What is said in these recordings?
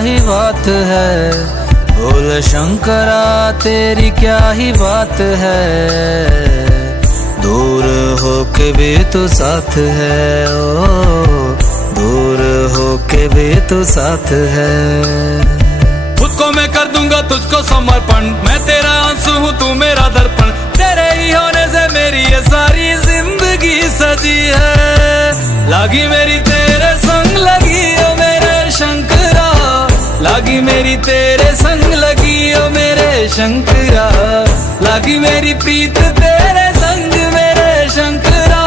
ही बात है, बोल शंकरा तेरी क्या ही बात है। दूर होके भी तू साथ है, ओ दूर होके भी तू साथ है। खुद को मैं कर दूंगा तुझको समर्पण, मैं तेरा आंसू हूँ तू मेरा दर्पण। तेरे ही होने से मेरी ये सारी जिंदगी सजी है। लागी मेरी तेरे संग लगी ओ मेरे शंकरा, लागी मेरी तेरे संग लगी ओ मेरे शंकरा। लागी मेरी प्रीत तेरे संग मेरे शंकरा,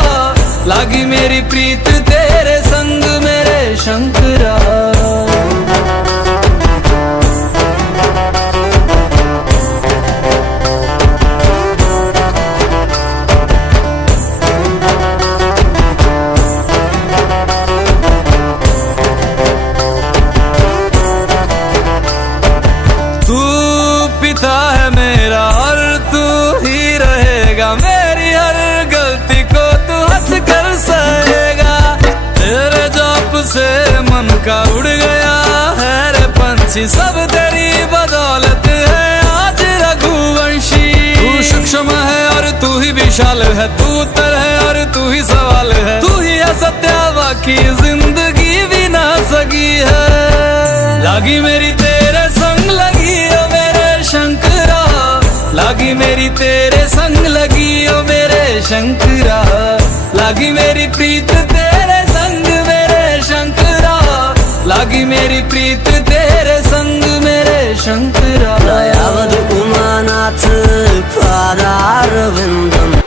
लागी मेरी प्रीत तेरे संग मेरे शंकरा। पिता है मेरा और तू ही रहेगा, मेरी हर गलती को तू हंस कर सहेगा। तेरे जाप से मन का उड़ गया है रे पंछी, सब तेरी बदौलत है आज रघुवंशी। तू सूक्ष्म है और तू ही विशाल है, तू उत्तर है और तू ही सवाल है। तू ही है सत्य बाकी जिंदगी भी ना सकी है। लागी मेरी तेरे संग लगी ओ मेरे शंकरा, लागी मेरी तेरे संग लगी ओ मेरे शंकरा। लागी मेरी प्रीत तेरे संग मेरे शंकरा, लागी मेरी प्रीत तेरे संग मेरे शंकरा। दयावद उमानाथ पादारविंदम।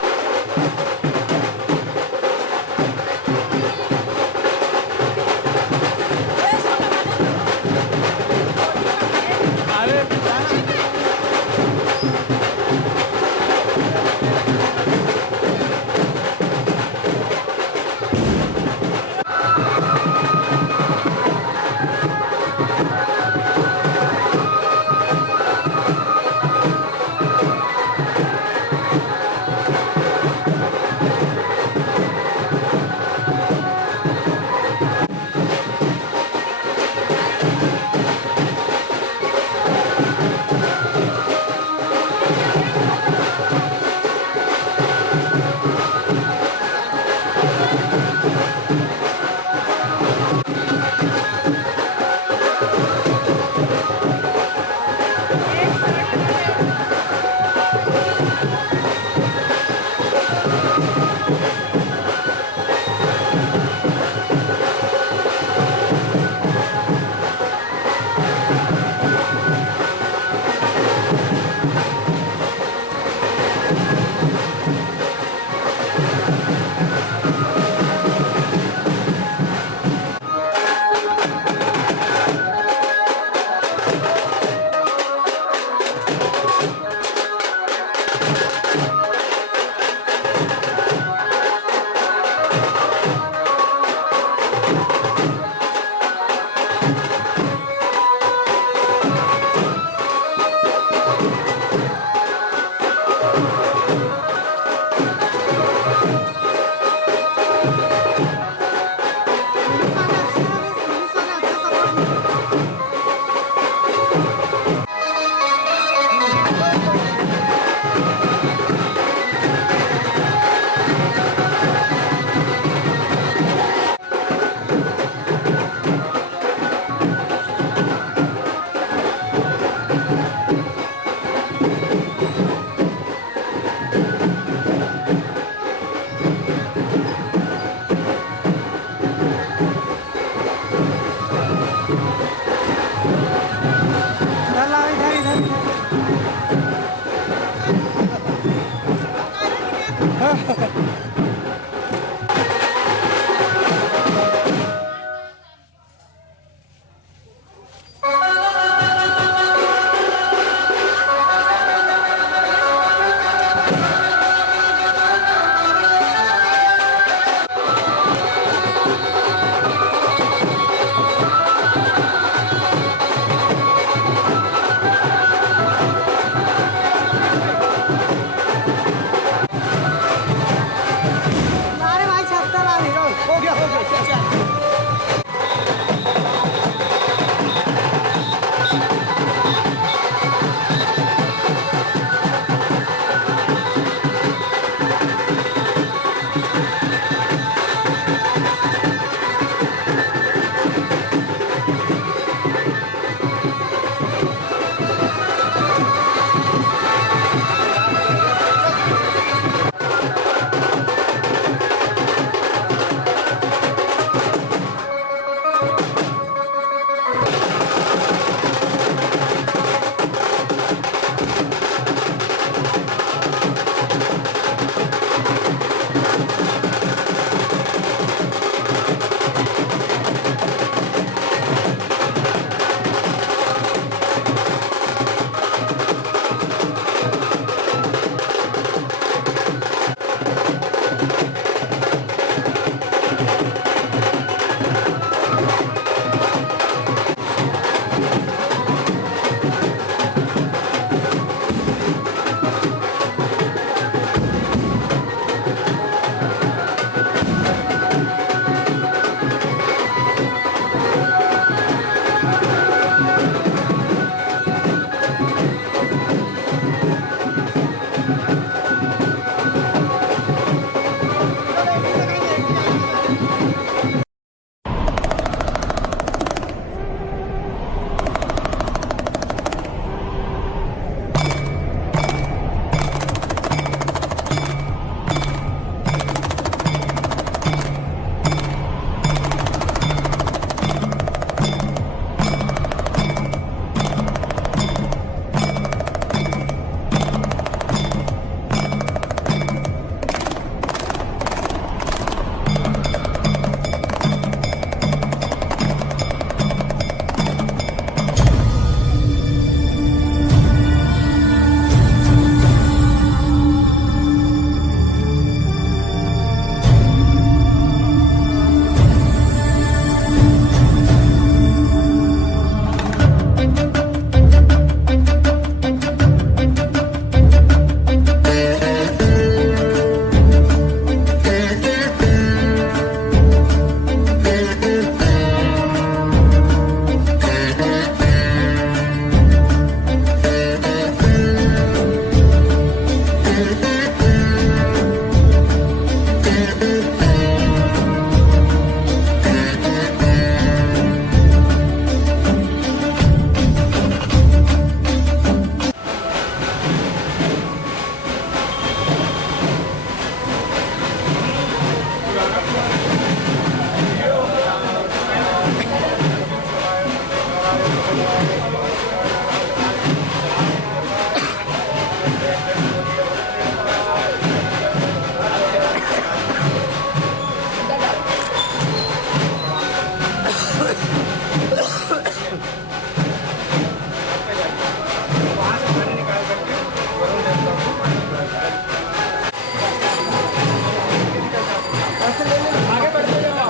आगे बढ़ते जाओ।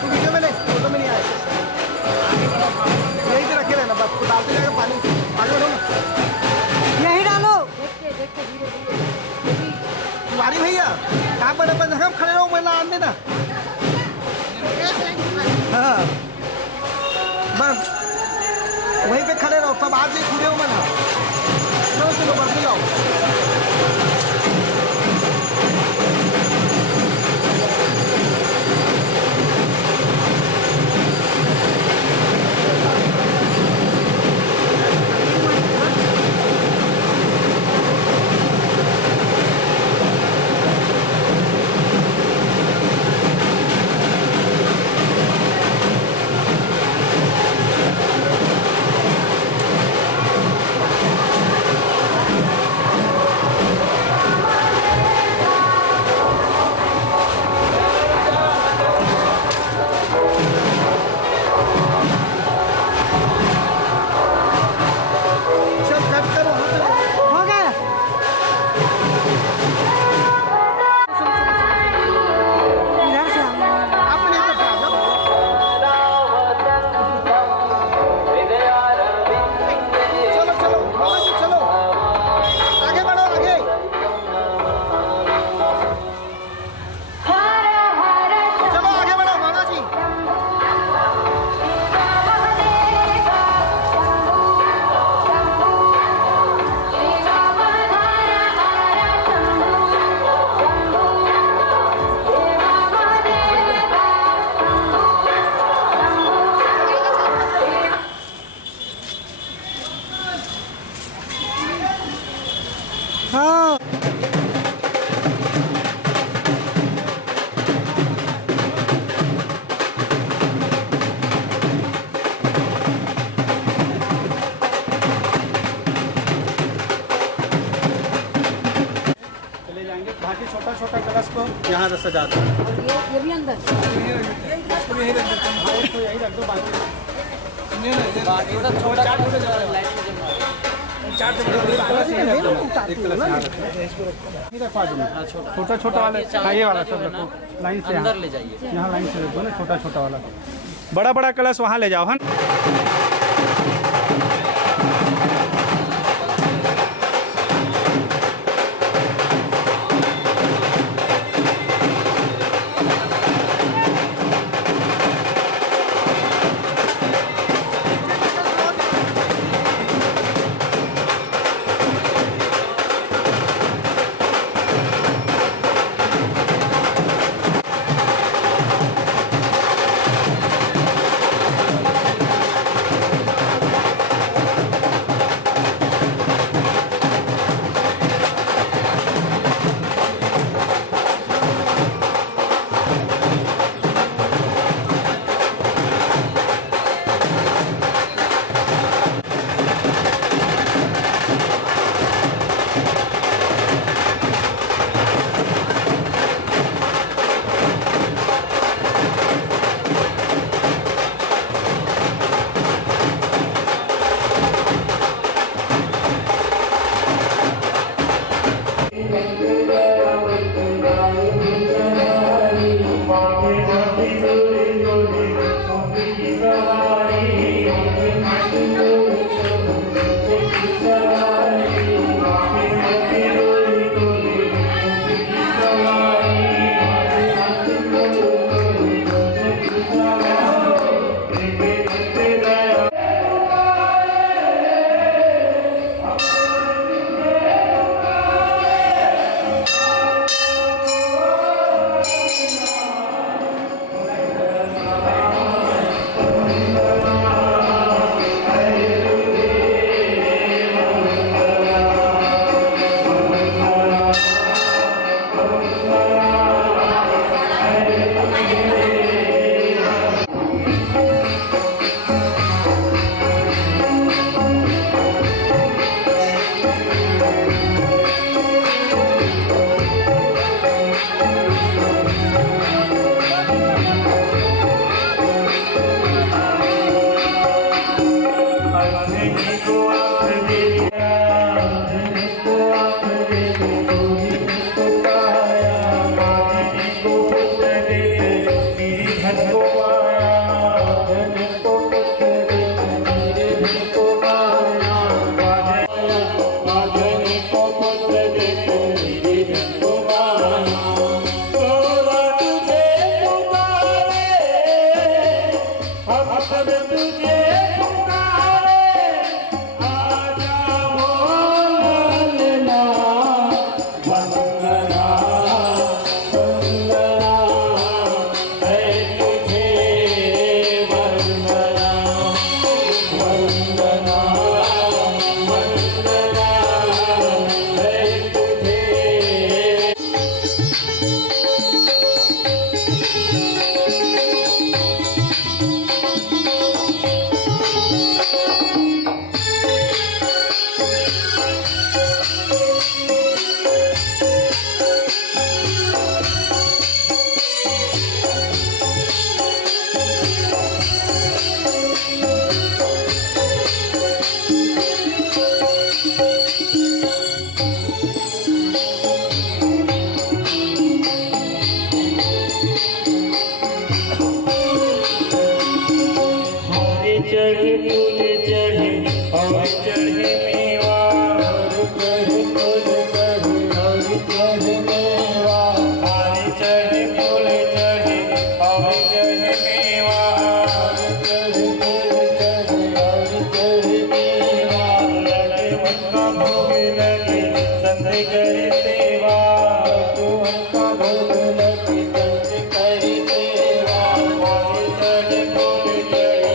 तू वीडियो में ले, फोटो में नहीं आए। यहीं पे रखे रहना, बस डालते जाएगा पानी। आगे बढ़ो ना, यही डालो। तुम्हारी भैया कहाँ पर अपन हम खड़े रहो, मैं आन देना। हाँ बस वहीं पे खड़े रहो, सब आज ही खुले हो मना। चलो चलो बढ़ते जाओ। चल कट करो, हाथ से। हो गया। इधर से आओ। आप नहीं कर पाओगे। चलो चलो मामा जी चलो, आगे बढ़ो आगे। चलो आगे बढ़ो मामा जी। हाँ। चले जाएंगे, बाकी छोटा छोटा कलश को यहाँ से सजा दो। ये भी अंदर। हाँ, इसको यहीं रख दो, बाकी छोटा छोटा वाला ये वाला सब रखो लाइन से, अंदर ले जाइए, यहाँ लाइन से रखो ना, छोटा छोटा वाला। बड़ा बड़ा कलश वहाँ ले जाओ। हाँ चढ़े फूल चढ़े और चढ़े मेवा, चढ़े फूल चढ़े और चढ़े मेवा, चढ़े फूल चढ़े और चढ़े मेवा, चढ़े फूल चढ़े और चढ़े मेवा, लगे उनका भोग लगे संत करे सेवा, उनका भोग लगे संत करे सेवा, चढ़े फूल चढ़े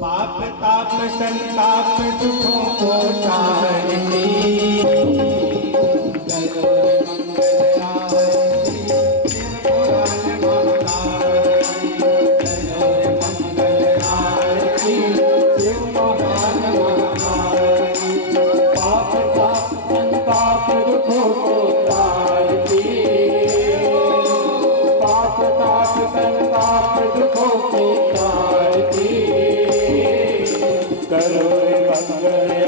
पाप ताप संताप दुखों को तारती, पाप ताप संताप दुखों को तारती, पाप ताप संताप दुखों को तारती, करो रे मंगल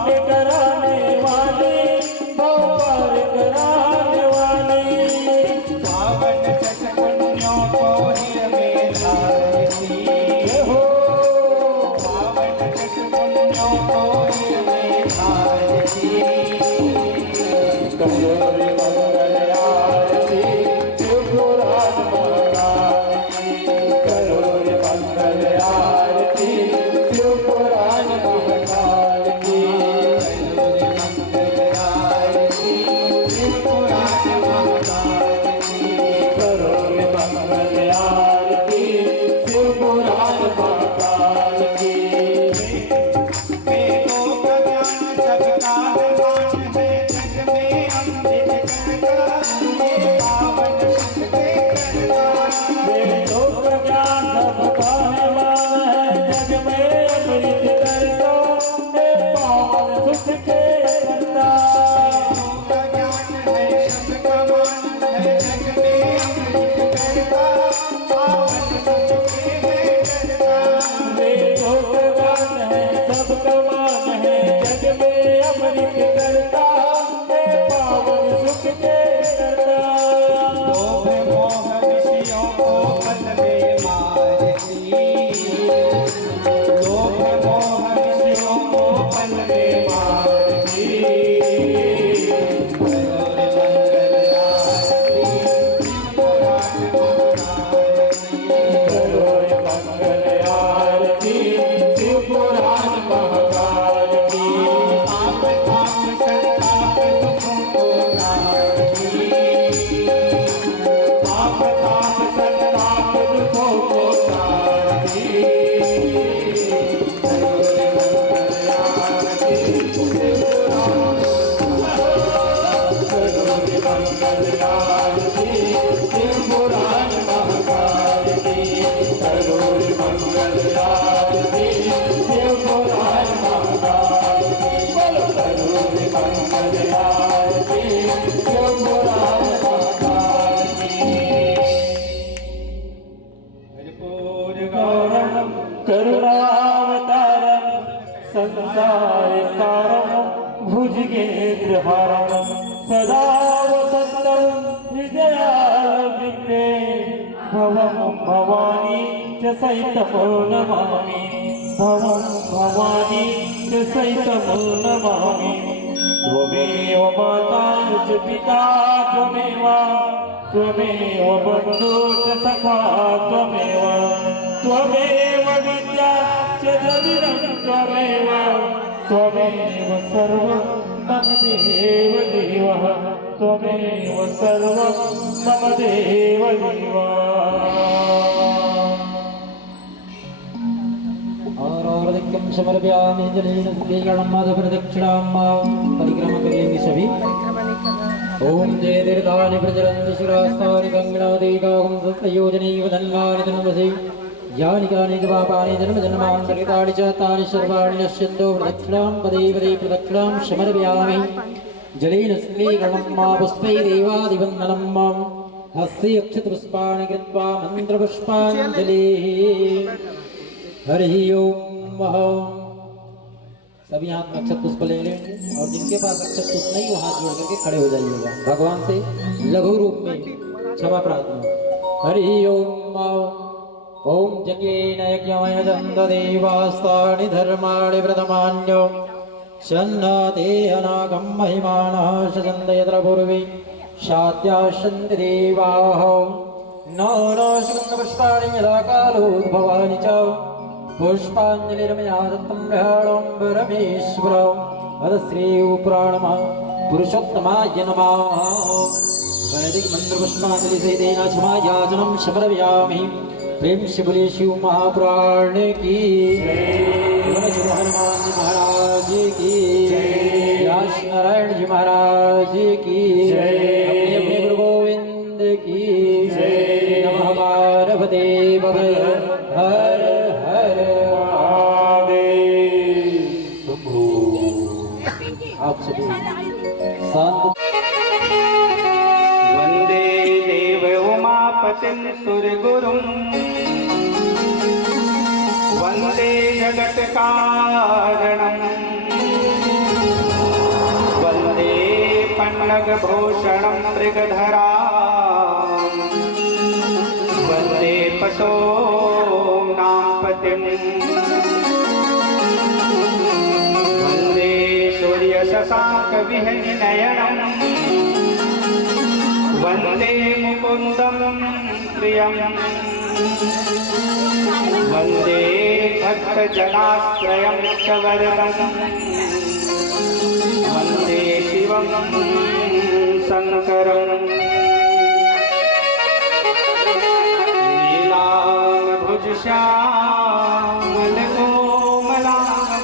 पार कराने वाली, भव पार कराने वाली। पावन दश पुण्यों को हिर में धारती हो पावन दश पुण्यों को हिर में धारती करोड़ मंगल आरती त्रिपुरार महाकाल की, करोड़ मंगल आरती त्रिपुरार महाकाल की। करोड़ मंगल आरती त्रिपुरार महाकाल की। वेदों का ज्ञान सबका मान है, जग में अमृत करता ये पावन सुख के करता। वेदों का ज्ञान सबका मान है, जग में अमृत करता है, पावन सुख के करता। वेदों का ज्ञान है सबका मान है, जग में अमृत करता पावन सुख के करता। वेदों का ज्ञान है सबका मान है, जग में अमृत करता है, पावन सुख के करता। लोभ मोह विषयों को पल में मारती, लोभ मोह विषयों को पल में मारती। करोड़ मंगल आरती त्रिपुरार महाकाल की। आप आप संताप दुखों को तारती, आप आप संताप दुखों को तारती। करोड़ मंगल आरती त्रिपुरार महाकाल की, करोड़ मंगल आरती त्रिपुरार महाकाल की। बोलो करोड़ मंगल आरती त्रिपुरार महाकाल की। भरपूर गौरम करुणावतारम संसार सारम भुजगेन्द्रहारम सदा वसन्तं हृदयारविन्दे भवं भवानी च सहितमो नमामि, भवं भवानी च सहितमो नमामि। त्वमेव माता च पिता त्वमेव, त्वमेव बन्धु च सखा त्वमेव, त्वमेव विद्या च द्रविणं त्वमेव, त्वमेव सर्वं मम देव देवः, त्वमेव सर्वं मम देव देवः। औरदिक्यं समर्पयामि जलेन कुलेगणं माधवप्रदक्षिणां मां परिक्रमा करेंगे सभी। ओम जय दीर्घानि प्रचरन्ति शिरास्तानि गङ्गणादेकागं सत्प्रयोजनैव धन्वानि धन्वसे यानि कानि च पापानि जन्मजन्मान्तरितानि च तानि सर्वाणि नश्यन्तो प्रदक्षिणां पदे पदे प्रदक्षिणां समर्पयामि जलेन कुलेगणं मा पुष्पैरेवादिवन्दनं मां हस्ते अक्षतपुष्पाणि कृत्वा मन्त्रपुष्पाञ्जलिः। हरि ओम अहम्। सभी हाथ में अक्षत पुष्प ले लेंगे और जिनके पास अक्षत पुष्प नहीं वो हाथ जोड़ करके खड़े हो जाइएगा। भगवान से लघु रूप में क्षमा प्रार्थना। हरि ओम ओम यज्ञेन यज्ञमय देवास्तानि धर्माणि प्रथमान्यो शन्नाते अनागम महिमानः शजन्त यत्र पूर्वे शात्याशन्ति देवाः नो सुगन्धपुष्पाणि यदा कालोद्भवानि च पुष्पाञ्जलिर्मया दत्तं ब्रह्माण्डं अद श्री पुराणमः पुरुषोत्तमाय नमः। वैदिक मंत्र पुष्पांजलि से देना क्षमा याचनम समर्पयामि। प्रेम से बोले शिव महापुराण की हनुमान जी महाराज की व्यास नारायण जी महाराज की अपने गुरु गोविंद की नमः। पार्वती पतये हर हर महादेव। आप सभी शांत। वन्दे देव उमापतिं सुरगुरुं वन्दे जगत्कारणम् नगभूषणं मृगधरा वन्दे पशूनां पतिम् वन्दे सूर्यशशाङ्कविहनिनयनम् वन्दे मुकुन्दं प्रियम् वन्दे भक्तजनाश्रयं च वरदम् वन्दे शिवं शङ्करम्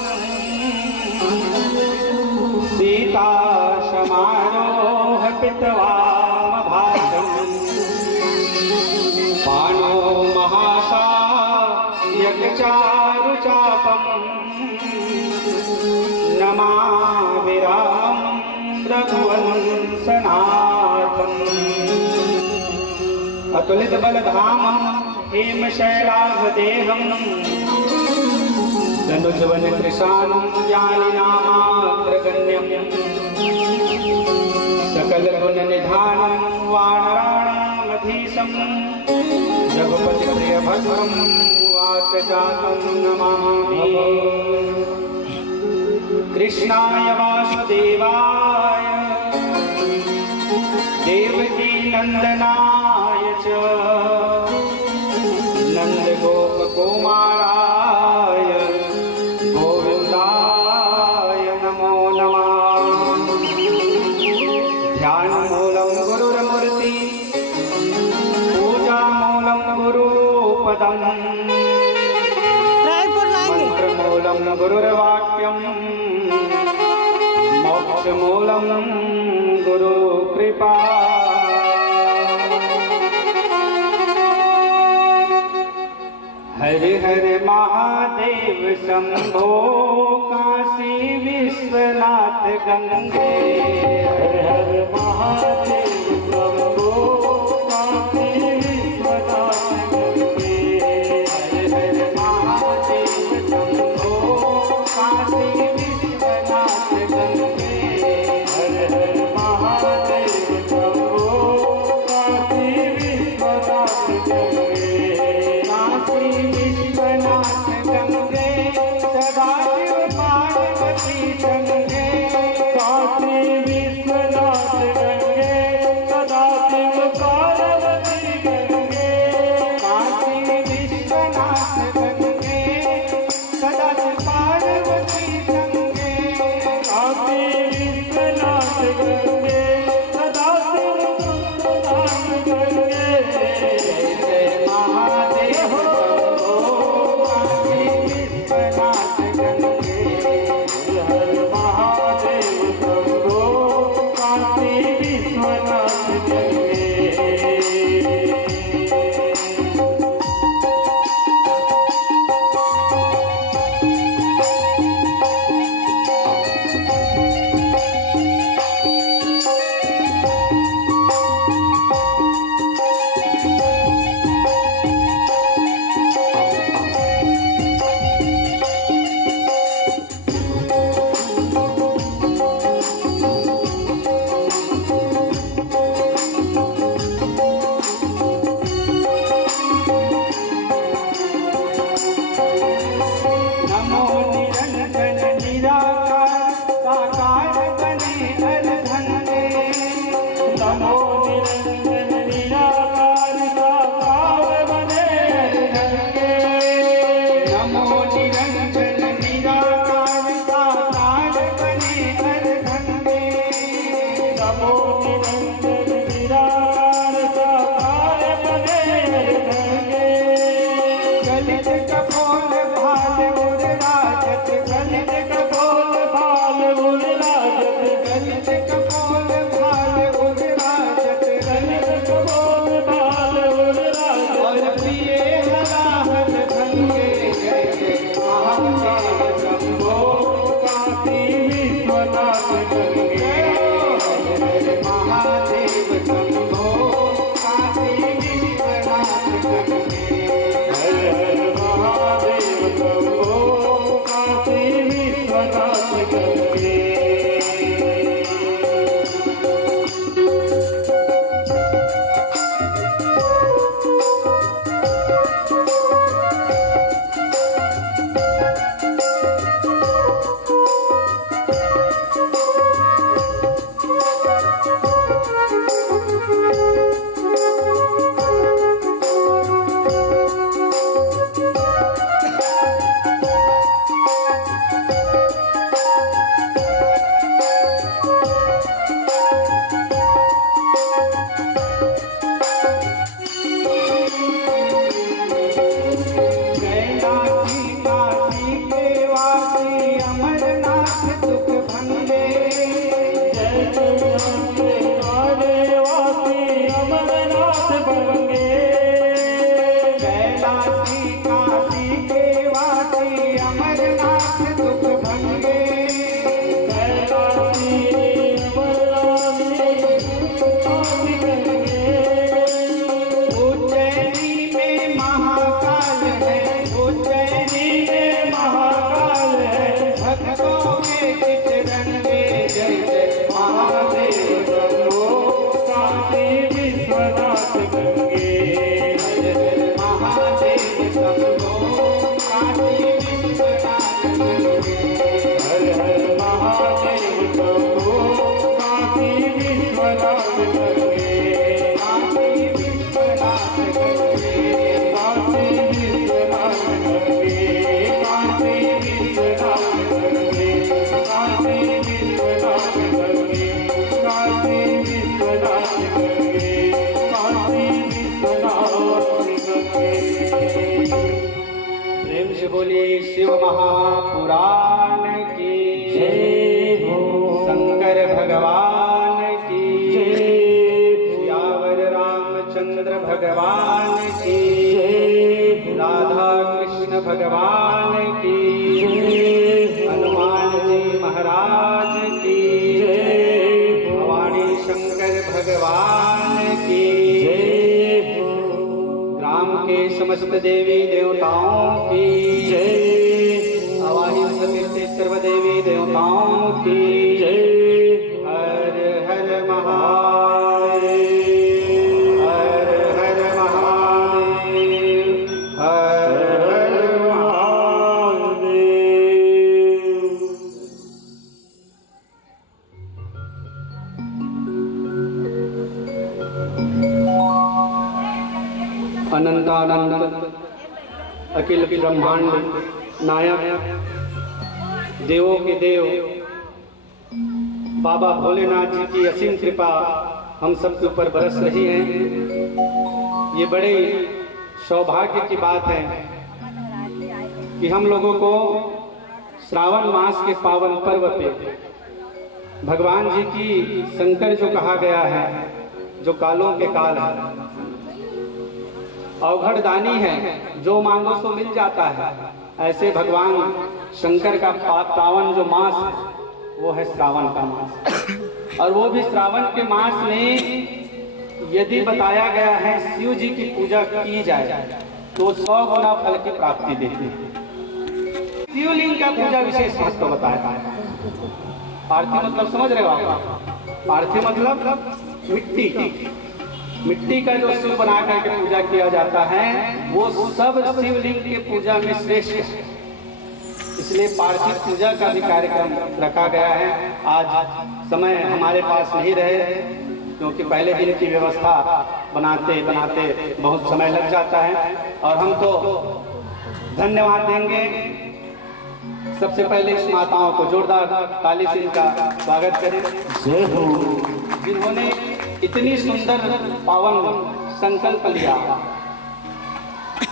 नीलाम्बुजश्यामलकोमलाङ्गम् सीतासमारोहपितवामभागम् पाणो महासायकचारुचापम् नमामि रामं रघुवंशनाथम् अतुलितबलधामं हेमशैलाभदेहम् धनुजवनकृशानं ज्ञानिनामाग्रगण्यम् सकलगुणनिधानं वानराणामधीशम् रघुपतिप्रियभद्रं वातजातं नमामि कृष्णाय वासुदेवाय देवकी नन्दनाय च नन्दगोपकुमाराय गोविन्दाय नमो नमः ध्यानमूलं गुरुर्मूर्ति पूजामूलं गुरुपदम् रायपुर लाएंगे मन्त्रमूलं गुरुर्वाक्यम् मोक्षमूलं गुरुकृपा हर हर महादेव शंभो काशी विश्वनाथ गंगे हर हर महादेव शंभो काशी विश्वनाथ गंगे हर हर महादेव शंभो काशी विश्वनाथ गंगे हर हर महादेव शंभो काशी विश्वनाथ गंगे काशी विश्वनाथ गंगे सदाशिव पार्वती गंगे काशी विश्वनाथ गंगे भगवान की जय हो। ग्राम के समस्त देवी देवताओं की जय। अवाहित सर्व देवी देवताओं की जय। हर हर महादेव, हर हर महादेव, हर हर महादेव। अनंतानंद अखिल ब्रह्मांड नायक देवों के देव बाबा भोलेनाथ जी की असीम कृपा हम सब के ऊपर बरस रही है। ये बड़े सौभाग्य की बात है कि हम लोगों को श्रावण मास के पावन पर्व पे भगवान जी की शंकर जो कहा गया है, जो कालों के काल है, अवघड़ दानी है, जो मांगो सो मिल जाता है, ऐसे भगवान शंकर का पावन जो मास है वो है श्रावण का मास। और वो भी श्रावण के मास में यदि बताया गया है शिव जी की पूजा की जाए तो 100 गुना फल की प्राप्ति देती है। शिवलिंग का पूजा विशेष महत्व बताया है। पार्थिव मतलब समझ रहे हो आप? पार्थिव मतलब मिट्टी। मिट्टी का जो शिव बना करके पूजा किया जाता है वो सब शिवलिंग की पूजा में श्रेष्ठ है। इसलिए पार्थिव पूजा का भी कार्यक्रम रखा गया है। आज समय हमारे पास नहीं रहे क्योंकि पहले दिन की व्यवस्था बनाते बनाते बहुत समय लग जाता है। और हम तो धन्यवाद देंगे सबसे पहले इस माताओं को, जोरदार ताली से इनका स्वागत करें जिन्होंने इतनी सुंदर पावन संकल्प लिया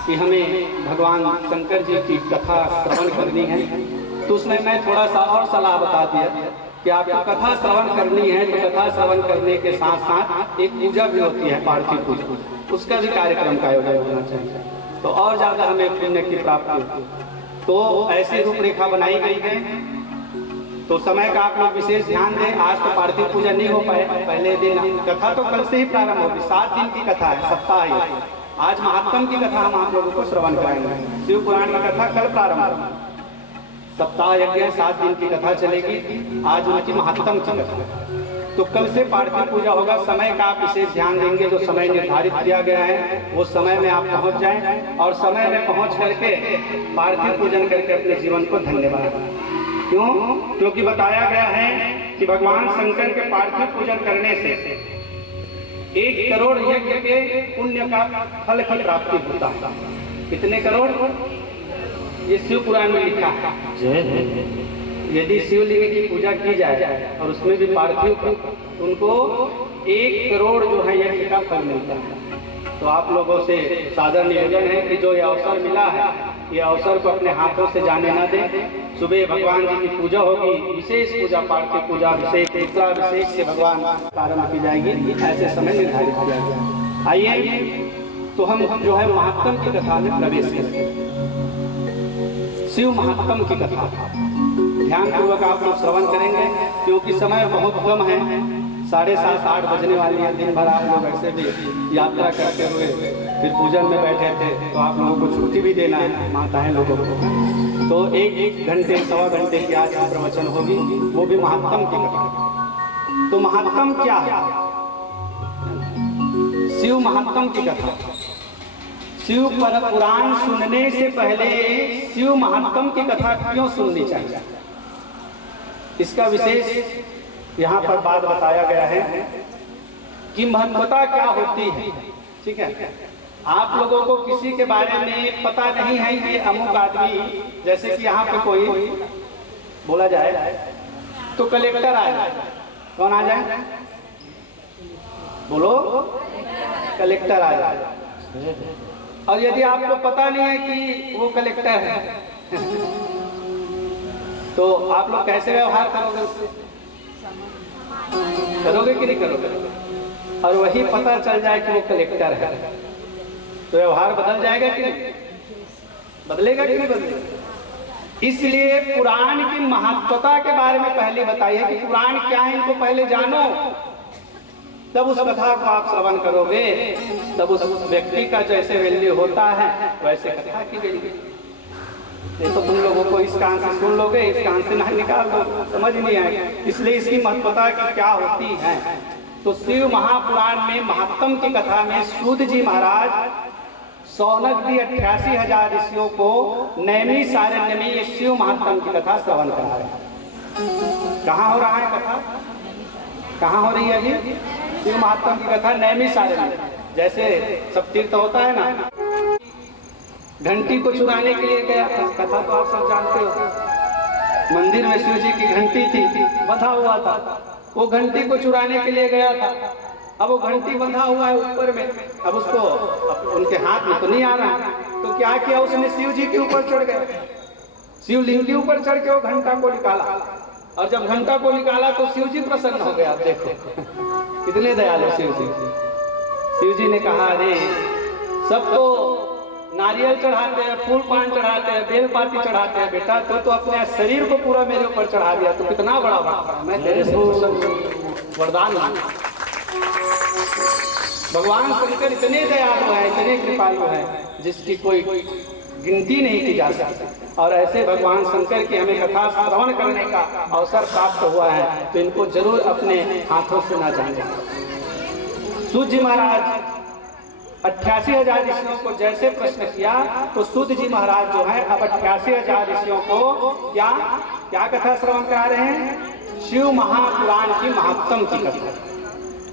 कि हमें भगवान शंकर जी की कथा श्रवण करनी है। तो उसमें मैं थोड़ा सा और सलाह बता दिया कि आपको कथा श्रवण करनी है तो कथा श्रवण करने के साथ साथ एक पूजा भी होती है, पार्थिव पूजा, उसका भी कार्यक्रम का आयोजन होना चाहिए तो और ज्यादा हमें पुण्य की प्राप्ति होती है। तो ऐसी रूपरेखा बनाई गई है। तो समय का आप लोग विशेष ध्यान दें। आज तो पार्थिव पूजा नहीं हो पाए, पहले दिन कथा तो कल से ही प्रारंभ होगी। 7 दिन की कथा है, सप्ताह है। आज महात्म की कथा हम आप लोगों को श्रवण कराएंगे। शिव पुराण की कथा कल प्रारंभ होगी। सप्ताह यज्ञ 7 दिन की कथा चलेगी। आज उनकी महात्म की कथा, तो कल से पार्थिव पूजा होगा। समय का आप विशेष ध्यान देंगे। जो समय निर्धारित किया गया है वो समय में आप पहुंच जाएं और समय में पहुंच करके पार्थिव पूजन करके अपने जीवन को धन्य बनाएं। क्यों? क्योंकि बताया गया है कि भगवान शंकर के पार्थिव पूजन करने से 1 करोड़ यज्ञ के पुण्य का फल की प्राप्ति होता है। कितने करोड़? ये शिव पुराण में लिखा है। यदि शिवलिंग की पूजा की जाए और उसमें भी पार्थिव उनको 1 करोड़ जो है यज्ञ का फल मिलता है। तो आप लोगों से सादर निवेदन है कि जो ये अवसर मिला है, ये अवसर को अपने हाथों से जाने न दें। सुबह भगवान जी की पूजा होगी, विशेष पूजा, पार्थिव पूजा विशेष, विशेष से भगवान प्रारंभ की जाएगी। ऐसे समय निर्धारित किया गया। आइए तो हम जो है महात्म की कथा में प्रवेश करते हैं। शिव महात्म की कथा ध्यान पूर्वक आप लोग श्रवण करेंगे क्योंकि समय बहुत कम है। 7:30-8 बजने वाली है। दिन भर आप लोग ऐसे भी यात्रा करते हुए फिर पूजन में बैठे थे तो आप लोगों को छुट्टी भी देना है, माताएं लोगों को। तो 1 घंटे 1.25 घंटे की आज प्रवचन होगी, वो भी महात्म की कथा। तो महात्म क्या है? शिव महात्म की कथा। शिव पर पुराण सुनने से पहले शिव महात्म की कथा क्यों सुननी चाहिए, इसका विशेष यहाँ पर बात बताया गया है कि महत्वता क्या होती है। ठीक है, आप लोगों को किसी के बारे में पता नहीं है। ये अमुक आदमी, जैसे कि यहाँ पे कोई बोला जाए तो कलेक्टर आ जाए। कौन आ जाए? बोलो, कलेक्टर आ जाए। और यदि आपको पता नहीं है कि वो कलेक्टर है तो आप लोग कैसे व्यवहार करोगे उससे? करोगे कि नहीं करोगे? और वही पता चल जाए कि वो कलेक्टर है तो व्यवहार बदल जाएगा कि नहीं? बदलेगा कि नहीं बदलेगा? इसलिए पुराण की महत्वता के बारे में पहले बताइए कि पुराण क्या है, इनको पहले जानो। जब उस कथा को आप श्रवण करोगे तब उस व्यक्ति का जैसे वैल्यू होता है वैसे कथा की वैल्यू। ये तो तुम लोगों को इस कान से सुन लोगे, इस कान से ना निकाल दो, समझ नहीं आएगा। इसलिए इसकी महत्वता की क्या होती है। तो शिव महापुराण में महात्म की कथा में सूत जी महाराज सौनक दी 88,000 ऋषियों को नैमी सारण्य में ये शिव महात्म की कथा श्रवण करा रहे हैं। कहाँ हो रहा है कथा, कहाँ हो रही है अभी? शिव महात्म की कथा नैमी सारण्य। जैसे सब तीर्थ होता है ना, घंटी को चुराने के लिए गया, कथा तो आप सब जानते हो। मंदिर में शिव जी की घंटी थी, बंधा हुआ था, वो घंटी को चुराने के लिए गया था। अब वो घंटी बंधा हुआ है ऊपर में, अब उसको उनके हाथ में तो नहीं आ रहा है, तो क्या किया उसने, शिव जी के ऊपर चढ़ गया, शिवलिंग के ऊपर चढ़ के वो घंटा को निकाला। और जब घंटा को निकाला तो शिव जी प्रसन्न हो गया। देखो कितने दयालु शिव जी। शिव जी ने कहा, अरे सब तो नारियल चढ़ाते हैं, फूल पान चढ़ाते हैं, बेलपाती चढ़ाते हैं, बेटा तो अपने शरीर को पूरा मेरे ऊपर चढ़ा दिया, तो कितना बड़ा बात, मैं तेरे से वरदान मांगा। भगवान शंकर इतने दयालु है, इतने कृपालु है, जिसकी कोई गिनती नहीं की जा सकती। और ऐसे भगवान शंकर की हमें कथा श्रवण करने का अवसर प्राप्त हुआ है, तो इनको जरूर अपने हाथों से ना जाने। सूत जी महाराज 88,000 ऋषियों को जैसे प्रश्न किया, तो सूत जी महाराज जो है अब 88,000 ऋषियों को क्या क्या कथा श्रवण करा रहे हैं? शिव महापुराण की महात्म की कथा।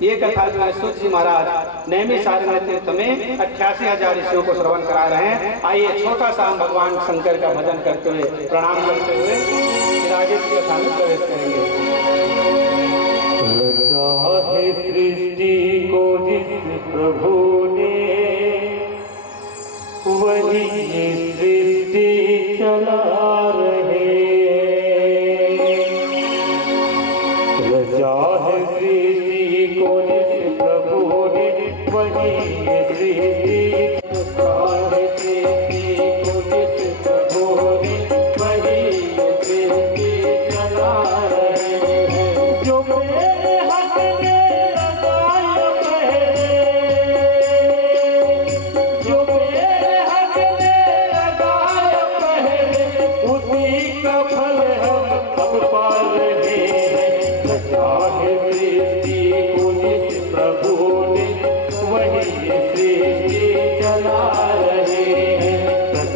ये कथा जो है सूत जी महाराज नैमी सारण्य तीर्थ में 88,000 ऋषियों को श्रवण करा रहे हैं। आइए छोटा सा हम भगवान शंकर का भजन करते हुए, प्रणाम करते हुए फिर आगे की कथा में प्रवेश करेंगे। चाहे सृष्टि को जिस प्रभु ने, वही ये सृष्टि चला रहे। चाहे सृष्टि को जिस प्रभु ने, वही ये सृष्टि, चाहे सृष्टि को जिस प्रभु ने, वही ये सृष्टि चला रहे हैं। जो मेरे हक में लगाए पहरे, जो मेरे हक में लगाए पहरे, उसी का फल हम अब पा रहे हैं। चाहे सृष्टि को जिस प्रभु ने, वही सृष्टि चला रहे हैं।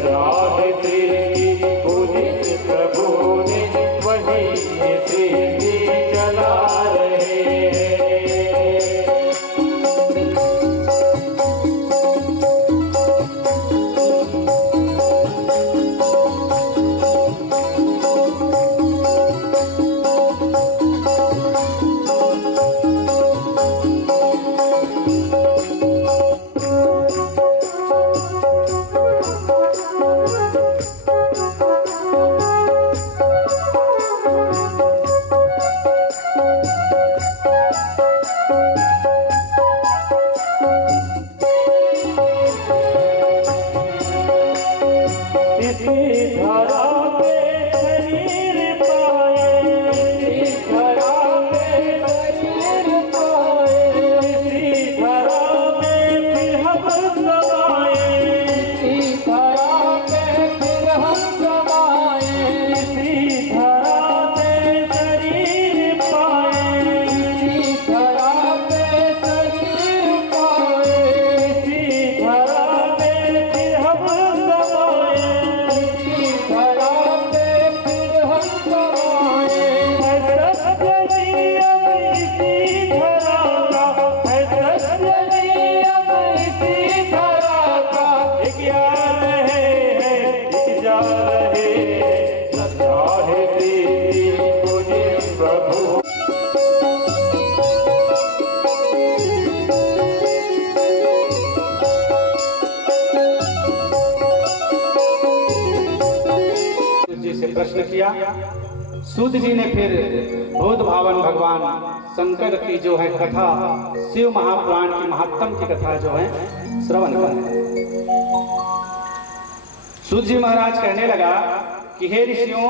चाहे सृष्टि को जिस प्रभु ने, वही सृष्टि चला रहे हैं। प्रश्न किया। सूत जी ने फिर बोध भावन भगवान शंकर की जो है कथा, शिव महापुराण की महात्म की कथा जो है श्रवण कर। सूत जी महाराज कहने लगा कि हे ऋषियों,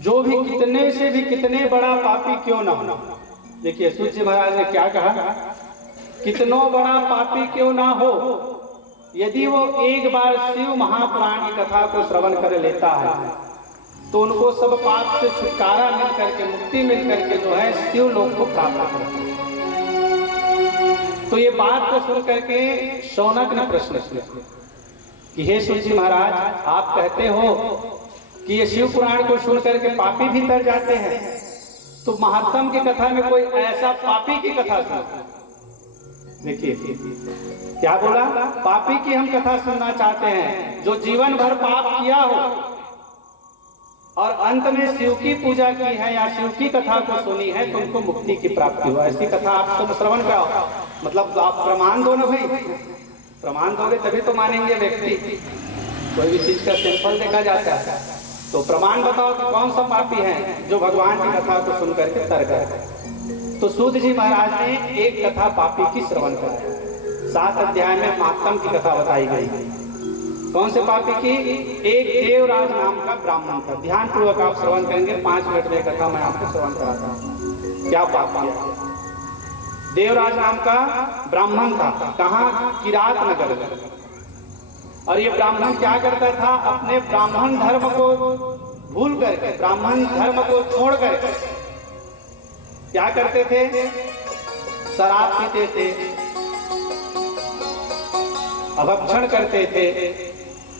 जो भी कितने से भी कितने बड़ा पापी क्यों न हो, देखिए सूत जी महाराज ने क्या कहा, कितनो बड़ा पापी क्यों ना हो, यदि वो एक बार शिव महापुराण की कथा को श्रवण कर लेता है तो उनको सब पाप से छुटकारा मिल करके, मुक्ति मिल करके जो है शिव लोक को प्राप्त करता है। तो ये बात को सुन करके शौनक ने प्रश्न किया कि हे सूत जी महाराज, आप कहते हो कि ये शिव पुराण को सुन करके पापी भी तर जाते हैं, तो महात्म की कथा में कोई ऐसा पापी की कथा सुनो। देखिए क्या बोला, पापी की हम कथा सुनना चाहते हैं जो जीवन भर पाप किया हो और अंत में शिव की पूजा की है या शिव की कथा को सुनी है तो उनको मुक्ति की प्राप्ति हो। ऐसी कथा आप सब श्रवण कराओ, मतलब आप प्रमाण दो ना भाई, प्रमाण दोगे तभी तो मानेंगे व्यक्ति। कोई भी चीज का सैंपल देखा जाता है, तो प्रमाण बताओ कि कौन सा पापी है जो भगवान की कथा को सुन करके तर गए। तो सूत जी महाराज ने एक कथा पापी की श्रवण कराई। 7 अध्याय में महात्म की कथा बताई गई। कौन से पापी की? एक देवराज नाम का ब्राह्मण था। ध्यान पूर्वक आप श्रवण करेंगे, 5 मिनट में कथा मैं आपको श्रवण कराता हूँ। क्या पाप किया? देवराज नाम का ब्राह्मण था। कहाँ? किरात नगर में। और ये ब्राह्मण क्या करता था, अपने ब्राह्मण धर्म को भूल करके, ब्राह्मण धर्म को छोड़ करके क्या करते थे? शराब पीते थे, अभक्षण करते थे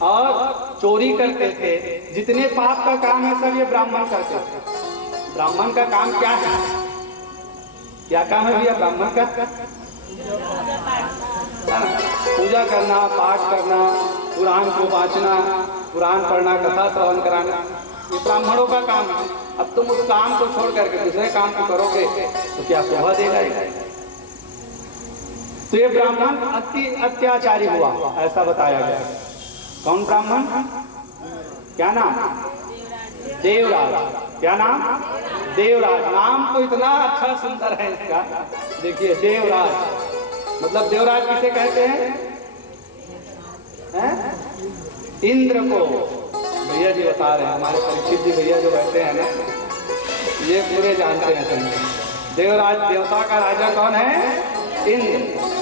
और चोरी करते थे। जितने पाप का काम है सब ये ब्राह्मण करते थे। ब्राह्मण का काम क्या है? क्या काम है भैया ब्राह्मण का? पूजा करना, पाठ करना, पुराण को वाचना, पुराण पढ़ना, कथा श्रवण कराना, ये ब्राह्मणों का काम है। अब तुम उस काम को छोड़ करके दूसरे काम को करोगे तो क्या शोभा देगा? तो ये ब्राह्मण अति अत्याचारी हुआ, ऐसा बताया गया। कौन ब्राह्मण? क्या नाम? देवराज। क्या नाम? देवराज। नाम तो इतना अच्छा सुंदर है इसका। देखिए देवराज, मतलब देवराज किसे कहते हैं? इंद्र को। भैया जी बता रहे हैं, हमारे परीक्षित जी भैया जो बैठे हैं ना, ये पूरे जानते हैं समझे। देवराज, देवता का राजा कौन है? इंद्र।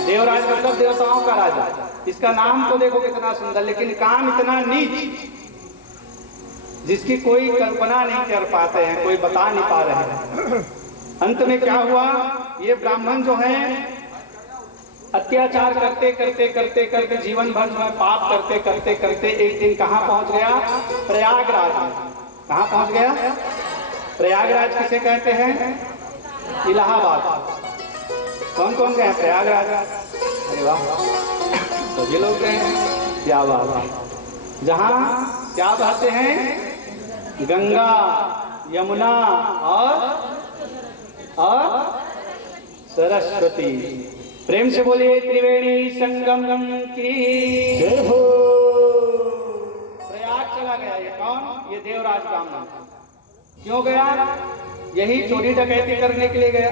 देवराज मतलब देवताओं का राजा। इसका नाम तो देखो कितना सुंदर, लेकिन काम इतना नीच जिसकी कोई कल्पना नहीं कर पाते हैं, कोई बता नहीं पा रहे हैं। अंत में क्या हुआ? ये ब्राह्मण जो है अत्याचार करते करते करते करते जीवन भर में पाप करते करते करते एक दिन कहाँ पहुंच गया? प्रयागराज में। कहाँ पहुंच गया? प्रयागराज किसे कहते हैं? इलाहाबाद। कौन कौन गए प्रयागराज? अरे वाह, सभी लोग गए हैं। क्या बात है। जहाँ क्या बहते हैं? गंगा, यमुना और सरस्वती। प्रेम से बोलिए त्रिवेणी संगम की जय हो। प्रयाग चला गया। ये कौन? ये देवराज ब्राह्मण। क्यों गया? यही चोरी डकैती करने के लिए गया।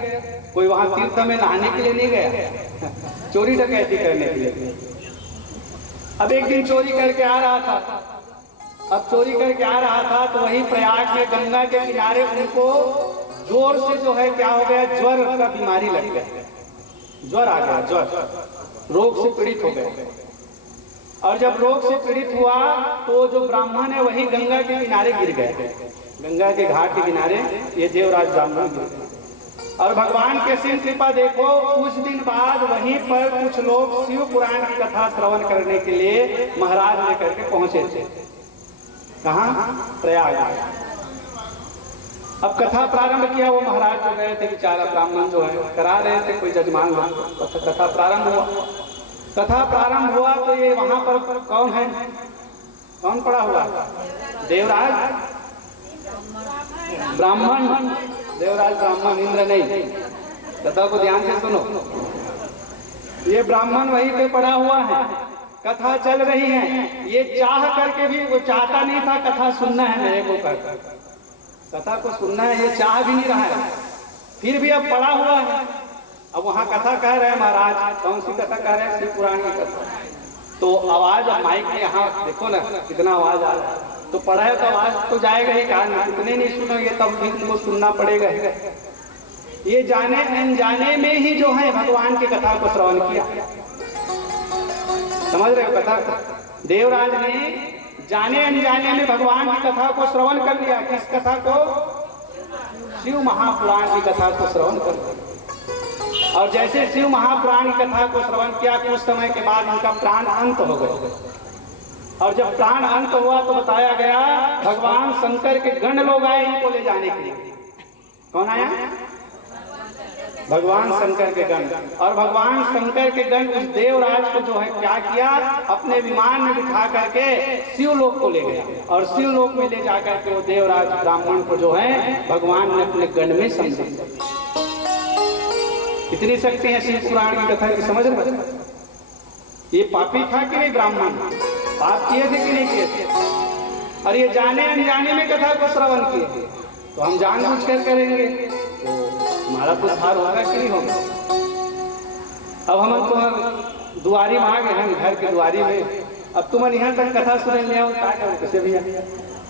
कोई वहां तीर्थ में नहाने के लिए नहीं गया, चोरी डकैती करने के लिए। अब एक दिन चोरी करके आ रहा था। अब चोरी करके आ रहा था तो वही प्रयाग में गंगा के किनारे उनको जोर से जो है क्या हो गया? ज्वर का बीमारी लग गया। ज्वर आ गया, ज्वर, रोग से पीड़ित हो गए। और जब रोग से पीड़ित हुआ तो जो ब्राह्मण है वही गंगा के किनारे गिर गए। गंगा के घाट के किनारे ये देवराज ब्राह्मण गिर गए। और भगवान के सिंह कृपा देखो, कुछ दिन बाद वहीं पर कुछ लोग शिव पुराण की कथा श्रवण करने के लिए महाराज लेकर के पहुंचे थे। कहाँ? प्रयाग। अब कथा प्रारंभ किया। वो महाराज जो गए थे बेचारा ब्राह्मण जो है करा रहे थे, कोई जजमान लोग। कथा प्रारंभ हुआ। कथा प्रारंभ हुआ तो ये वहां पर कौन है? कौन पड़ा हुआ? देवराज ब्राह्मण। देवराज ब्राह्मण, इंद्र नहीं। कथा को ध्यान से सुनो। ये ब्राह्मण वहीं पे पड़ा हुआ है। कथा चल रही है। ये चाह करके भी, वो चाहता नहीं था कथा सुनना है मेरे को, कथा को सुनना है, ये चाह भी नहीं रहा है, फिर भी अब पड़ा हुआ है। अब वहां कथा कह रहे हैं महाराज। कौन सी कथा कह रहे हैं? शिव पुराण की कथा। तो आवाज, अब माइक में यहाँ देखो ना कितना आवाज आ रहा है, तो पढ़ा है तो आवाज तो जाएगा ही। कहा इतने नहीं सुनोगे तब भी तुमको सुनना पड़ेगा। ये जाने अनजाने में ही जो है भगवान की कथा को श्रवण किया। समझ रहे हो कथा? देवराज ने जाने अनजाने में भगवान की कथा को श्रवण कर लिया। किस कथा को? शिव महापुराण की कथा को श्रवण कर लिया। और जैसे शिव महापुराण की कथा को श्रवण किया, कुछ समय के बाद इनका प्राण अंत हो गया। और जब प्राण अंत हुआ तो बताया गया भगवान शंकर के गण लोग आए इनको ले जाने के लिए। कौन आया? भगवान शंकर के गण। और भगवान शंकर के गण उस देवराज को जो है क्या किया, अपने विमान में बिठा करके शिवलोक को ले गया। और शिवलोक में ले जाकर के वो देवराज ब्राह्मण को जो है भगवान ने अपने गण में समझा। कितनी शक्ति है शिव पुराण की कथा की, समझ रहे? ये पापी था कि नहीं? ब्राह्मण पाप किए थे कि नहीं किए थे? और ये जाने अनजाने में कथा को श्रवण किए थे। तो हम जानबूझ कर करेंगे तो हमारा कुछ हार होगा कि नहीं होगा? अब हम तो दुआरी में आ गए हैं, घर के दुआरी में। अब तुम यहाँ तक कथा सुने ले आओ, क्या करो कैसे भैया?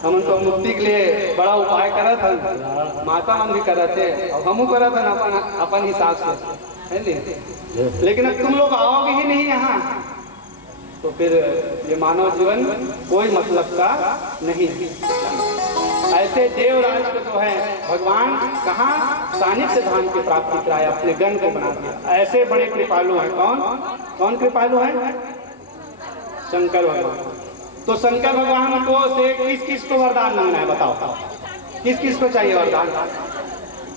हम तो मुक्ति के लिए बड़ा उपाय करा था, माता मन भी करा थे, अब हम करा था अपन हिसाब से, है नहीं? लेकिन अब तुम लोग आओगे ही नहीं यहाँ, तो फिर ये मानव जीवन कोई मतलब का नहीं। ऐसे देवराज को जो है भगवान कहाँ सानिध्य धाम की प्राप्ति कराया, अपने गण को बना दिया। ऐसे बड़े कृपालु हैं। कौन कौन कृपालु हैं? शंकर भगवान। तो शंकर भगवान को से किस किस को वरदान मांगना है बताओ? किस किस को चाहिए वरदान?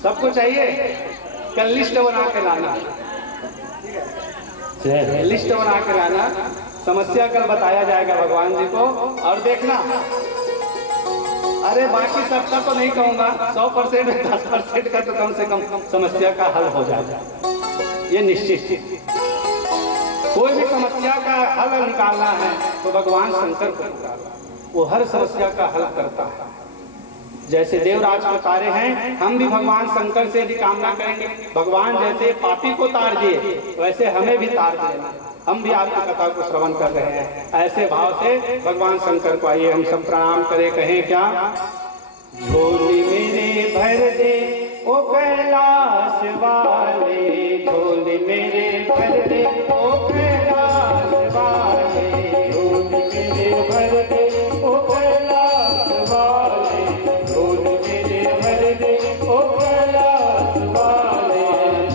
सबको चाहिए। कल लिस्ट बना के लाना, लिस्ट बना के लाना। समस्या कल बताया जाएगा भगवान जी को। और देखना, अरे बाकी सबका तो नहीं कहूंगा, 100% 10% का तो कम से कम समस्या का हल हो जाएगा, ये निश्चित। कोई भी समस्या का हल निकालना है तो भगवान शंकर को निकालना, वो हर समस्या का हल करता है। जैसे देवराज को तारे हैं, हम भी भगवान शंकर से यदि कामना करेंगे, भगवान जैसे पापी को तार दिए वैसे हमें भी तार देना। हम भी आपकी कथा को श्रवण कर रहे हैं, ऐसे भाव से भगवान शंकर को आइए हम सब प्रणाम करें। कहें क्या? झोली मेरे भर दे ओ कैलाश वाले, झोली मेरे भर दे ओ कैलाश वाले, झोली मेरे भर दे ओ कैलाश वाले, झोली मेरे भर दे ओ कैलाश वाले,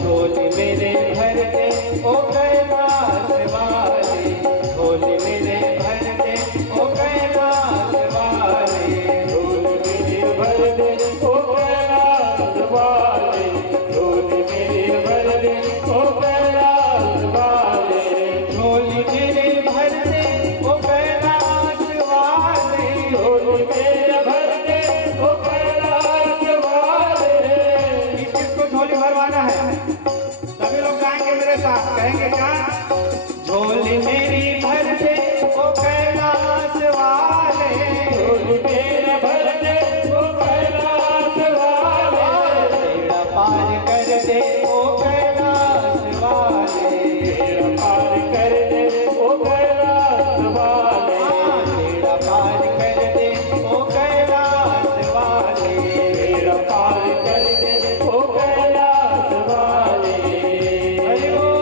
झोली मेरे भर दे ओ कैलाश वाले, झोली मेरे भर दे ओ कैलाश वाले, झोली मेरे भर दे ओ कैलाश वाले, झोली मेरे भर दे ओ कैलाश वाले, झोली मेरे भर दे ओ कैलाश वाले, झोली मेरे भर दे ओ कैलाश वाले। किसको झोली भरवाना है? सभी लोग गाएंगे मेरे साथ, कहेंगे क्या? झोली मेरी भर दे ओ कैलाश वाले, झोली मेरे भर दे ओ कैलाश वाले, बेड़ा पार कर दे ओ कैलाश वाले, बेड़ा पार कर दे ओ कैलाश वाले, बेड़ा पार कर दे ओ कैलाश वाले, बेड़ा पार कर दे ओ कैलाश वाले। हरि बोल।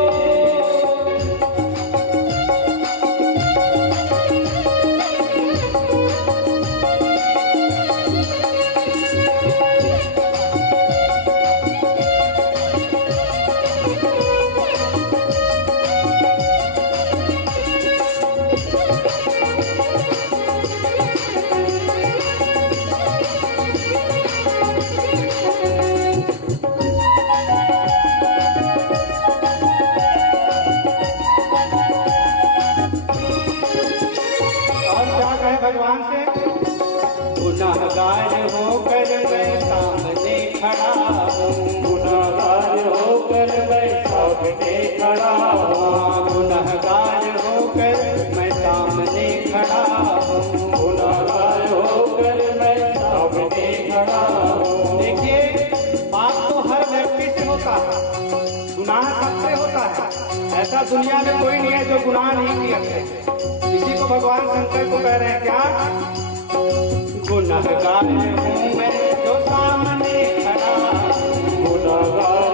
और क्या कहे भगवान से? गुनाहगार होकर मैं सामने खड़ा हूँ, गुनाहगार होकर मैं सामने खड़ा हूँ, गुनाहगार होकर मैं सामने खड़ा हूँ, गुनाहगार होकर मैं सामने खड़ा हूँ। देखिए, पाप तो हर व्यक्ति से होता है, गुनाह सबसे होता है। ऐसा दुनिया में कोई नहीं है जो गुनाह नहीं किया है। इसी को भगवान शंकर को कह रहे हैं क्या? गुनाहगार हूँ मैं जो सामने खड़ा, गुनाहगार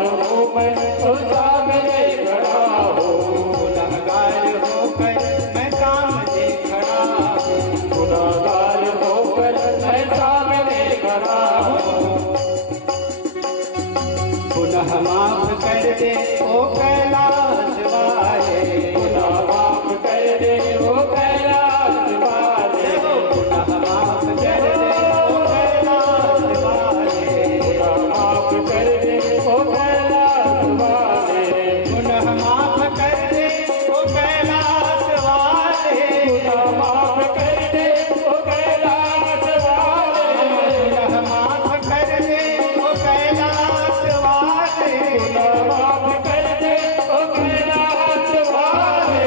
पुनः माफ कर दे ओ कैलाश वाले, पुनः माफ कर दे ओ कैलाश वाले, पुनः माफ कर दे ओ कैलाश वाले, पुनः माफ कर दे ओ कैलाश वाले, पुनः माफ कर दे ओ कैलाश वाले, पुनः माफ कर दे ओ कैलाश वाले, पुनः माफ कर दे ओ कैलाश वाले, पुनः माफ कर दे ओ कैलाश वाले,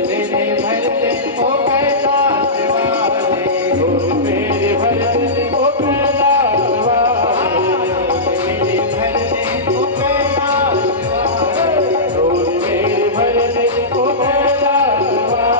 मेरे भर दे ओ कैलाश वाले, मेरे भर दे ओ कैलाश वाले, मेरे भर दे ओ कैलाश वाले, मेरे भर दे ओ कैलाश वाले।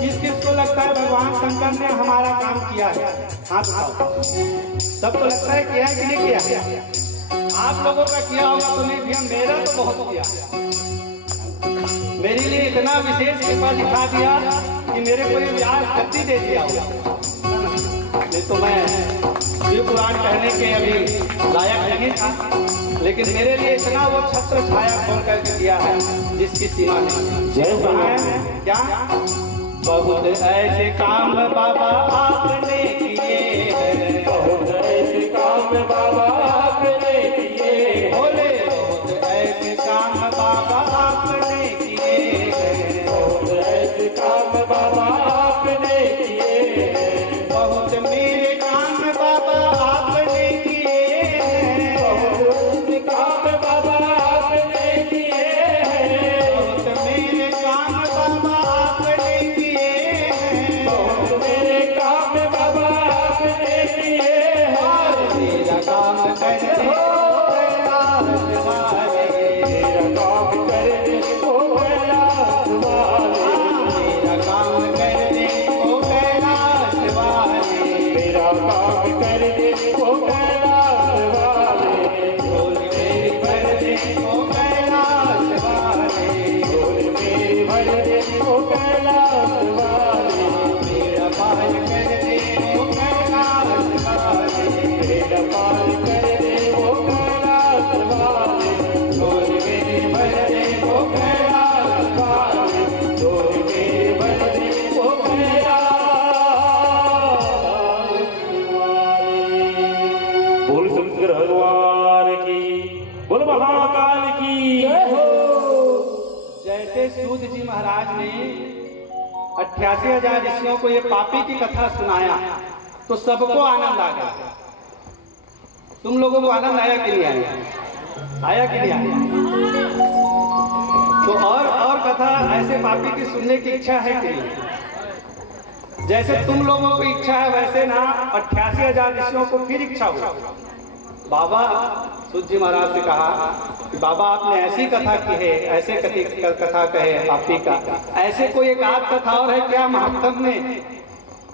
किस किस को लगता है भगवान शंकर ने हमारा काम किया है? हाथ उठाओ। सबको लगता है किया है कि नहीं किया है? आप लोगों का किया होगा तो नहीं किया, मेरा तो बहुत किया। मेरे लिए इतना विशेष कृपा दिखा दिया कि मेरे को ये व्यास गद्दी दे दिया होगा, नहीं तो मैं शिव पुराण कहने के अभी लायक नहीं था। लेकिन मेरे लिए इतना वो छत्र छाया खोल करके दिया है जिसकी सीमा नहीं। जय कहाँ है? क्या बहुत ऐसे काम बाबा आपने किए हैं, बहुत ऐसे काम बाबा आपने किए, बोले बहुत ऐसे काम बाबा आपने किए हैं, बहुत ऐसे काम बाबा आपने किए, बहुत मेरे काम बाबा आपने किए हैं, बहुत ऐसे काम बाबा आपने किए, बहुत मेरे काम बाबा आपने किए हैं, बहुत मेरे काम बाबा आपने किए, मेरा काम कर दो कैलाश वाले, मेरा काम कर दे ओ कैलाश वाले, मेरा काम कर दे ओ कैलाश वाले, मेरा काम कर दे ओ कैलाश वाले, बोल मेरी भर दे ओ कैलाश वाले, बोल मेरी भर दे ओ कैलाश वाले, मेरा पाल कर दे ओ कैलाश वाले, मेरा पाल कर दे ओ कैलाश वाले, बोल मेरी भर दे ओ कैलाश वाले, बोल मेरी भर दे ओ कैलाश वाले। बोल शंकर भगवान की, बोल महाकाल की जय हो। जैसे सूत जी महाराज ने 88,000 ऋषियों को ये पापी की कथा सुनाया तो सबको आनंद आ गया। तुम लोगों को आनंद आया कि नहीं आया? आया कि नहीं आया? तो और कथा ऐसे पापी की सुनने की इच्छा है कि नहीं? जैसे तुम लोगों की इच्छा है वैसे ना 88,000 ऋषियों को फिर इच्छा हुआ। बाबा सूत जी महाराज से कहा कि बाबा आपने ऐसी कथा की है, ऐसे कथा कहे पापी का, ऐसे कोई एक आध कथा और है क्या महात्म में,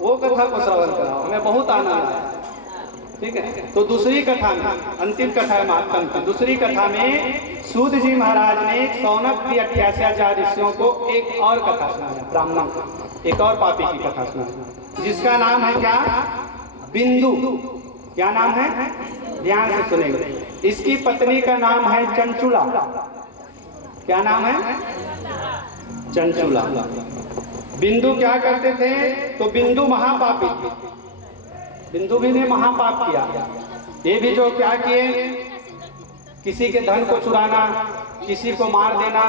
वो कथा को श्रवण कराओ, हमें बहुत आनंद आया। ठीक है, तो दूसरी कथा में, अंतिम कथा है महात्म की, दूसरी कथा में सूत जी महाराज ने सौनक की 88,000 ऋषियों को एक और कथा सुनाया, ब्राह्मण एक और पापी की कथा सुनाया, जिसका नाम है क्या? बिंदु। क्या नाम है? ध्यान से सुनेंगे। इसकी पत्नी का नाम है चंचुला। क्या नाम है? चंचुला। बिंदु क्या करते थे? तो बिंदु महापापी थे। बिंदु भी ने महापाप किया। ये भी जो क्या किए, किसी के धन को चुराना, किसी को मार देना,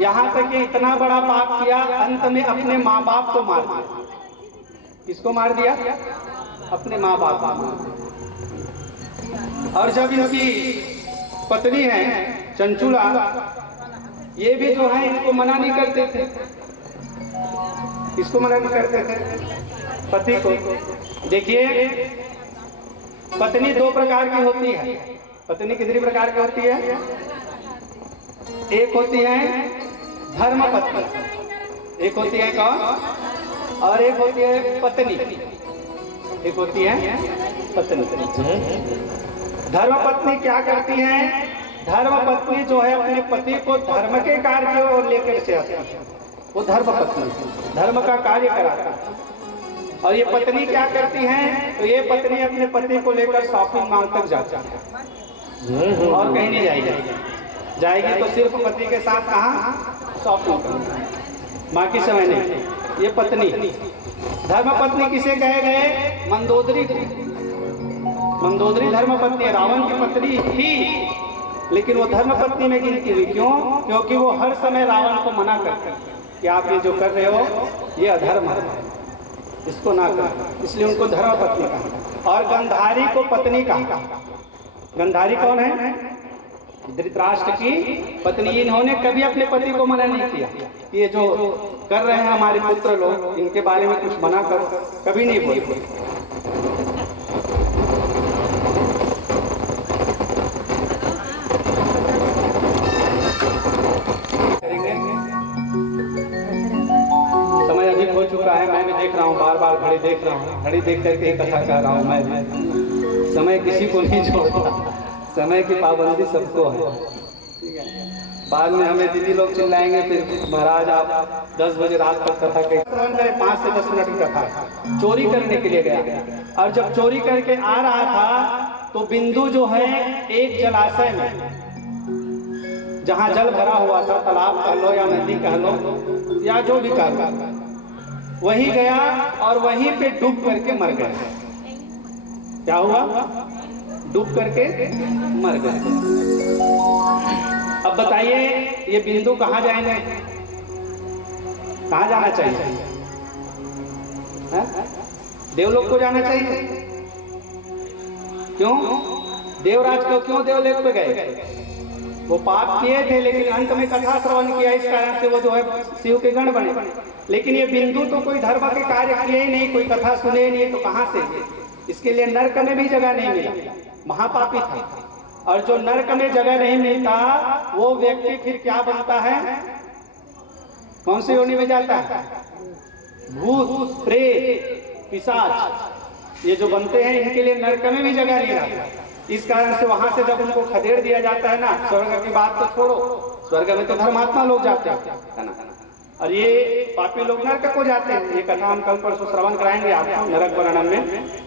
यहाँ तक कि इतना बड़ा पाप किया, अंत में अपने माँ बाप को मार दिया। किसको मार दिया? अपने माँ बाप को मार दिया। और जब इनकी पत्नी है चंचुला, ये भी जो है इनको मना नहीं करते थे। इसको मना नहीं करते थे, पति को। देखिए पत्नी दो प्रकार की होती है। पत्नी कितनी प्रकार की होती है? एक होती है धर्म पत्नी, एक होती है कौन, और एक होती है पत्नी, एक होती है पत्नी। धर्म पत्नी क्या करती है? धर्म पत्नी जो है अपने पति को धर्म के कार्य की ओर लेकर से आती है, वो धर्म पत्नी धर्म का कार्य कराती है। और ये पत्नी क्या करती है? तो ये पत्नी अपने पति को लेकर शॉपिंग मॉल तक जाती है और कहीं नहीं जाएगी, जाएगी तो सिर्फ पति के साथ कहाँ शॉपिंग करना, बाकी समय नहीं। ये पत्नी धर्म पत्नी किसे कहे गए? मंदोदरी। मंदोदरी धर्म पत्नी है, रावण की पत्नी थी लेकिन वो धर्म पत्नी में गिनती हुई। क्यों? क्योंकि वो हर समय रावण को मना करते कि आप ये जो कर रहे हो ये अधर्म है, इसको ना कर, इसलिए उनको धर्म पत्नी कहा। और गंधारी को पत्नी कहा। गंधारी कौन है? धृतराष्ट्र की पत्नी। इन्होंने कभी अपने पति को मना नहीं किया कि ये जो कर रहे हैं हमारे पुत्र लोग, इनके बारे में कुछ मना करो, कभी नहीं बोली। समय अधिक हो चुका है, मैं भी देख रहा हूँ, बार बार घड़ी देख रहा हूँ, घड़ी देख करके कथा कर रहा हूँ। मैं समय किसी को नहीं छोड़ता, समय की पाबंदी सबको है, ठीक है। बाद में हमें दीदी लोग चिल्लाएंगे फिर महाराज आप 10 बजे रात तक कथा करें। 5 से 10 मिनट की कथा। चोरी करने के लिए गया, और जब चोरी करके आ रहा था तो बिंदु जो है एक जलाशय में, जहाँ जल भरा हुआ था, तालाब कह लो या नदी कह लो या जो भी कह लो, वहीं गया और वहीं पे डूब करके मर गया। क्या हुआ? डूब करके मर गए। अब बताइए ये बिंदु कहाँ जाएंगे? कहाँ जाना चाहिए? देवलोक को जाना चाहिए। क्यों? देवराज को क्यों देवलोक पे गए? वो पाप किए थे लेकिन अंत में कथा श्रवण किया, इस कारण से वो जो है शिव के गण बने। लेकिन ये बिंदु तो कोई धर्म के कार्य किए ही नहीं, कोई कथा सुने ही नहीं, तो कहाँ से? इसके लिए नरक में भी जगह नहीं मिला, महापापी था। और जो नरक में जगह नहीं मिलता वो व्यक्ति फिर क्या बनता है? कौन सी योनि में जाता है? भूत, प्रेत, पिशाच, ये जो बनते हैं इनके लिए नरक में भी जगह नहीं रहता। इस कारण से वहां से जब उनको खदेड़ दिया जाता है ना, स्वर्ग की बात तो छोड़ो, स्वर्ग में तो धर्मात्मा लोग जाते हैं, है ना, और ये पापी लोग नरक को जाते हैं। ये कथा हम कल परसों श्रवण कराएंगे आपको नरक वर्णन में।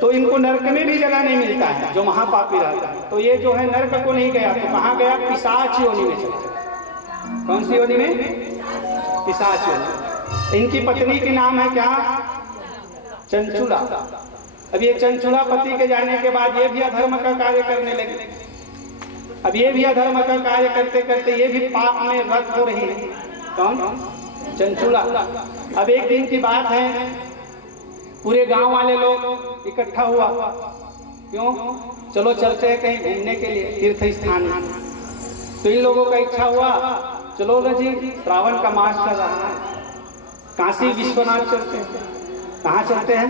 तो इनको नरक में भी जगह नहीं मिलता है, जो महापापी रहता है। तो ये जो है नरक को नहीं गया, तो कहाँ गया? पिशाच योनि में चला। कौन सी योनि में? पिशाच योनि। इनकी पत्नी के नाम है क्या? चंचुला। अब ये चंचुला पति के जाने के बाद ये भी अधर्म का कार्य करने लगे। अब ये भी अधर्म का कार्य करते करते ये भी पाप में रत हो रही है। कौन? चंचुला। अब एक दिन की बात है, पूरे गांव वाले लोग इकट्ठा हुआ। क्यों? चलो चलते हैं कहीं घूमने के लिए तीर्थ स्थान में। तो इन लोगों का इच्छा हुआ, चलो ना जी, श्रावण का मास चल रहा है, काशी विश्वनाथ चलते हैं। कहाँ चलते हैं?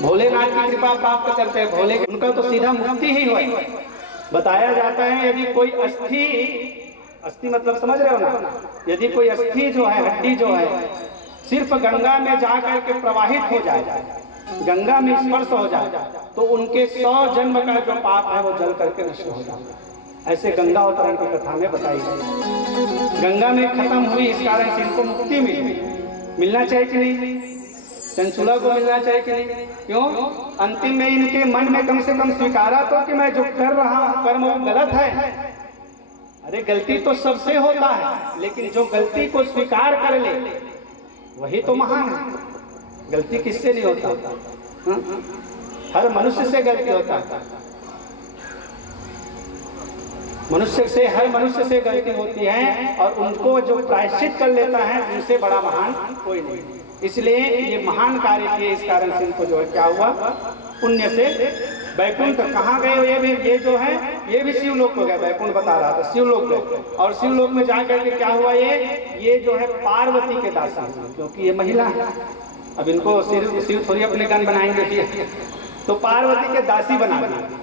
भोलेनाथ की कृपा प्राप्त करते हैं। भोले उनका तो सीधा मुक्ति ही हुआ। बताया जाता है यदि कोई अस्थि मतलब समझ रहे हो ना, यदि कोई अस्थि जो है, हड्डी जो है, सिर्फ गंगा में जाकर के प्रवाहित हो जाए, गंगा में स्पर्श हो जाए, तो उनके 100 जन्म का जो पाप है वो जल करके नष्ट हो जाए। ऐसे गंगा अवतरण की कथा में बताई गई। गंगा में खत्म हुई, इस कारण से इनको मुक्ति मिली। मिलना चाहिए कि नहीं? चंचुला को मिलना चाहिए कि नहीं? क्यों? अंतिम में इनके मन में कम से कम स्वीकारा तो कि मैं जो कर रहा हूं कर्म वो गलत है। अरे गलती तो सबसे होता है, लेकिन जो गलती को स्वीकार कर ले वही तो महान है। गलती किससे नहीं होता? हर मनुष्य से गलती होता है। हर मनुष्य से गलती होती है, और उनको जो प्रायश्चित कर लेता है उनसे बड़ा महान कोई नहीं। इसलिए ये महान कार्य किए, इस कारण से इनको जो है क्या हुआ? पुण्य से वैकुंठ कहाँ गए? ये जो है ये भी शिवलोक को गए। वैकुंठ बता रहा था, शिवलोक गए। और शिवलोक में जाकर के क्या हुआ? ये जो है पार्वती के दास हुए, क्योंकि ये महिला है। अब इनको शिव थोड़ी अपने गण बनाएंगे, तो पार्वती के दासी बना दी।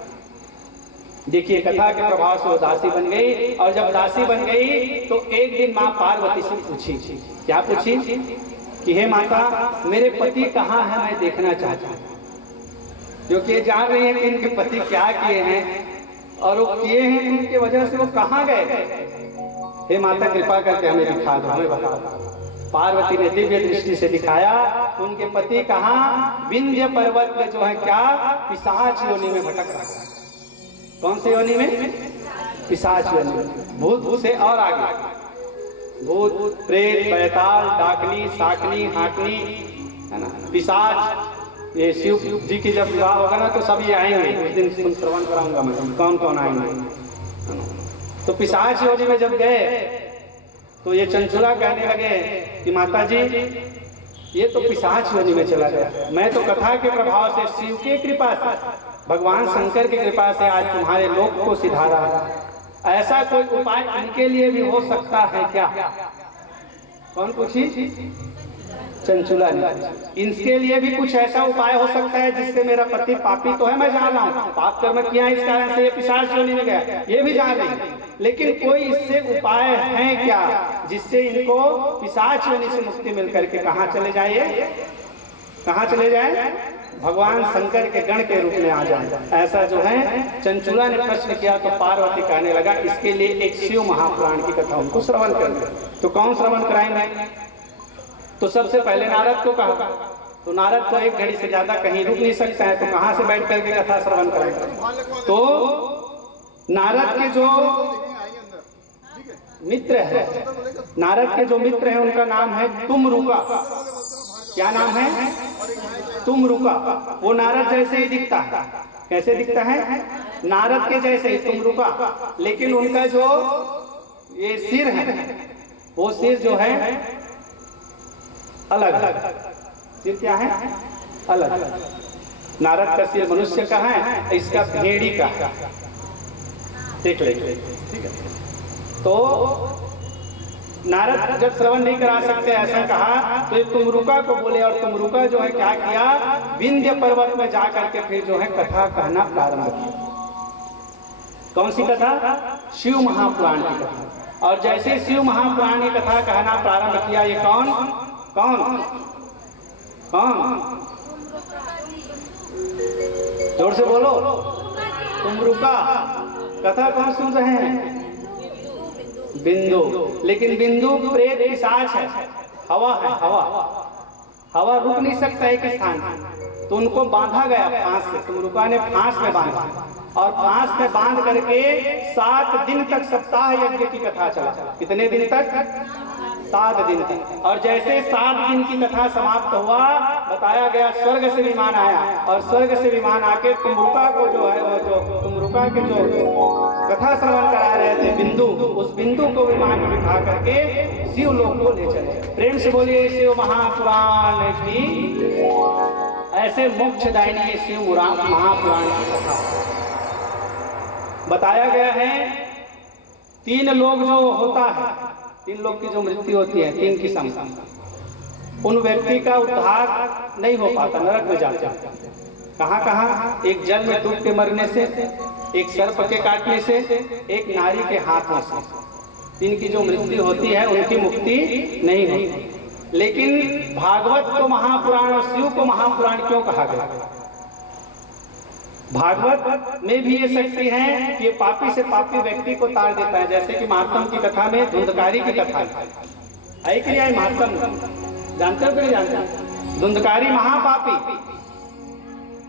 देखिए कथा के प्रभाव से वो दासी बन गई, और जब दासी बन गई तो एक दिन माँ पार्वती से पूछी, क्या पूछी कि हे माता मेरे पति कहाँ है, मैं देखना चाहती हूँ। क्योंकि ये जान रही है कि इनके पति क्या किए हैं और वो किए हैं उनके वजह से वो कहाँ गए। हे माता कृपा करके हमें दिखा दो, हमें बताओ। पार्वती ने दिव्य दृष्टि से दिखाया, उनके पति कहाँ, विंध्य पर्वत में जो है क्या, पिशाच योनि में भटक रहा है। कौन से योनि में? पिशाच योनि में। भूत से और आगे भूत प्रेत बैताल डाकनी साकनी हाकनी है ना, पिशाच। ये शिव जी की जब विवाह होगा ना तो सब ये आएंगे, उस दिन तुम श्रवण कराऊंगा मैं कौन कौन आएंगे। तो पिशाच योनि में जब गए तो ये चंचुला कहने लगे कि माता जी ये तो पिशाच योनि में चला गया, मैं तो कथा के प्रभाव से शिव की कृपा से भगवान शंकर की कृपा से आज तुम्हारे लोक को सिधारा। ऐसा कोई उपाय इनके लिए भी हो सकता है क्या? कौन पूछी? चंचुला ने। इनके लिए भी कुछ ऐसा उपाय हो सकता है जिससे मेरा पति पापी तो है, मैं जान रहा हूँ पाप कर्म किया इस कारण से ये पिशाच योनि में गया, ये भी जान रही, लेकिन कोई इससे उपाय है क्या जिससे इनको पिशाच योनि से मुक्ति मिल करके कहाँ चले जाए, कहाँ चले जाए? भगवान शंकर के गण के रूप में आ जाए। ऐसा जो है चंचुला ने प्रश्न किया तो पार्वती कहने लगा इसके लिए एक शिव महापुराण की कथा उनको श्रवण करना। तो कौन श्रवण कराएंगे? तो सबसे पहले नारद को कहा, तो नारद तो एक घड़ी से ज्यादा कहीं रुक नहीं सकता है, तो कहां से बैठ करके कथा श्रवण करेंगे? तो नारद के जो मित्र है, नारद के जो मित्र है उनका नाम है तुमरुका। क्या नाम है? तुमरुका। वो नारद जैसे ही दिखता है। कैसे दिखता है? नारद के जैसे ही तुमरुका, लेकिन उनका जो ये सिर है वो सिर जो है अलग है। सिर क्या है? अलग। नारद का सिर मनुष्य का है, इसका भेड़ी का है। देख ले, ठीक है। तो नारद जब श्रवण नहीं करा सकते ऐसा कहा तो तुमरुका को बोले, और तुमरुका जो है क्या किया, विंध्य पर्वत में जाकर के फिर जो है कथा कहना प्रारंभ किया। कौन सी कथा? शिव महापुराण की कथा। और जैसे शिव महापुराण की कथा कहना प्रारंभ किया, ये कौन कौन कौन? जोर से बोलो। तुमरुका। कथा कौन सुन रहे हैं? बिंदु। लेकिन बिंदु प्रेत पिशाच है, हवा है, हवा रुक नहीं सकता एक स्थान पर, तो उनको बांधा गया फांस से। तुमरुका ने फांस में बांधा, और फांस में बांध करके 7 दिन तक सप्ताह यज्ञ की कथा चला। कितने दिन तक? 7 दिन तक। और जैसे 7 दिन की कथा समाप्त हुआ, बताया गया स्वर्ग से विमान आया, और स्वर्ग से विमान आके तुमरुका को जो है वो जो तुमरुका के जो कथा श्रवण करा रहे थे बिंदु, उस बिंदु को विमान में बिठा करके शिव लोक को ले चले। प्रेम से बोलिए शिव महापुराण की। ऐसे मोक्षदायिनी है शिव महापुराण की कथा। बताया गया है 3 लोग जो होता है, 3 लोग की जो मृत्यु होती है, 3 किस्म, उन व्यक्ति का उद्धार नहीं हो पाता, नरक में जाते हैं। कहाँ कहाँ? एक जल में डूब के मरने से, एक सर्प के काटने से, एक नारी के हाथों से। इनकी जो मृत्यु होती है उनकी मुक्ति नहीं होती। लेकिन भागवत को महापुराण और शिव को महापुराण क्यों कहा गया? भागवत में भी ये शक्ति है कि ये पापी से पापी व्यक्ति को तार देता है। जैसे कि महात्म की कथा में धुंधकारी की कथा है कि नहीं? महात्म जानते हो कि नहीं जानते? धुंधकारी महापापी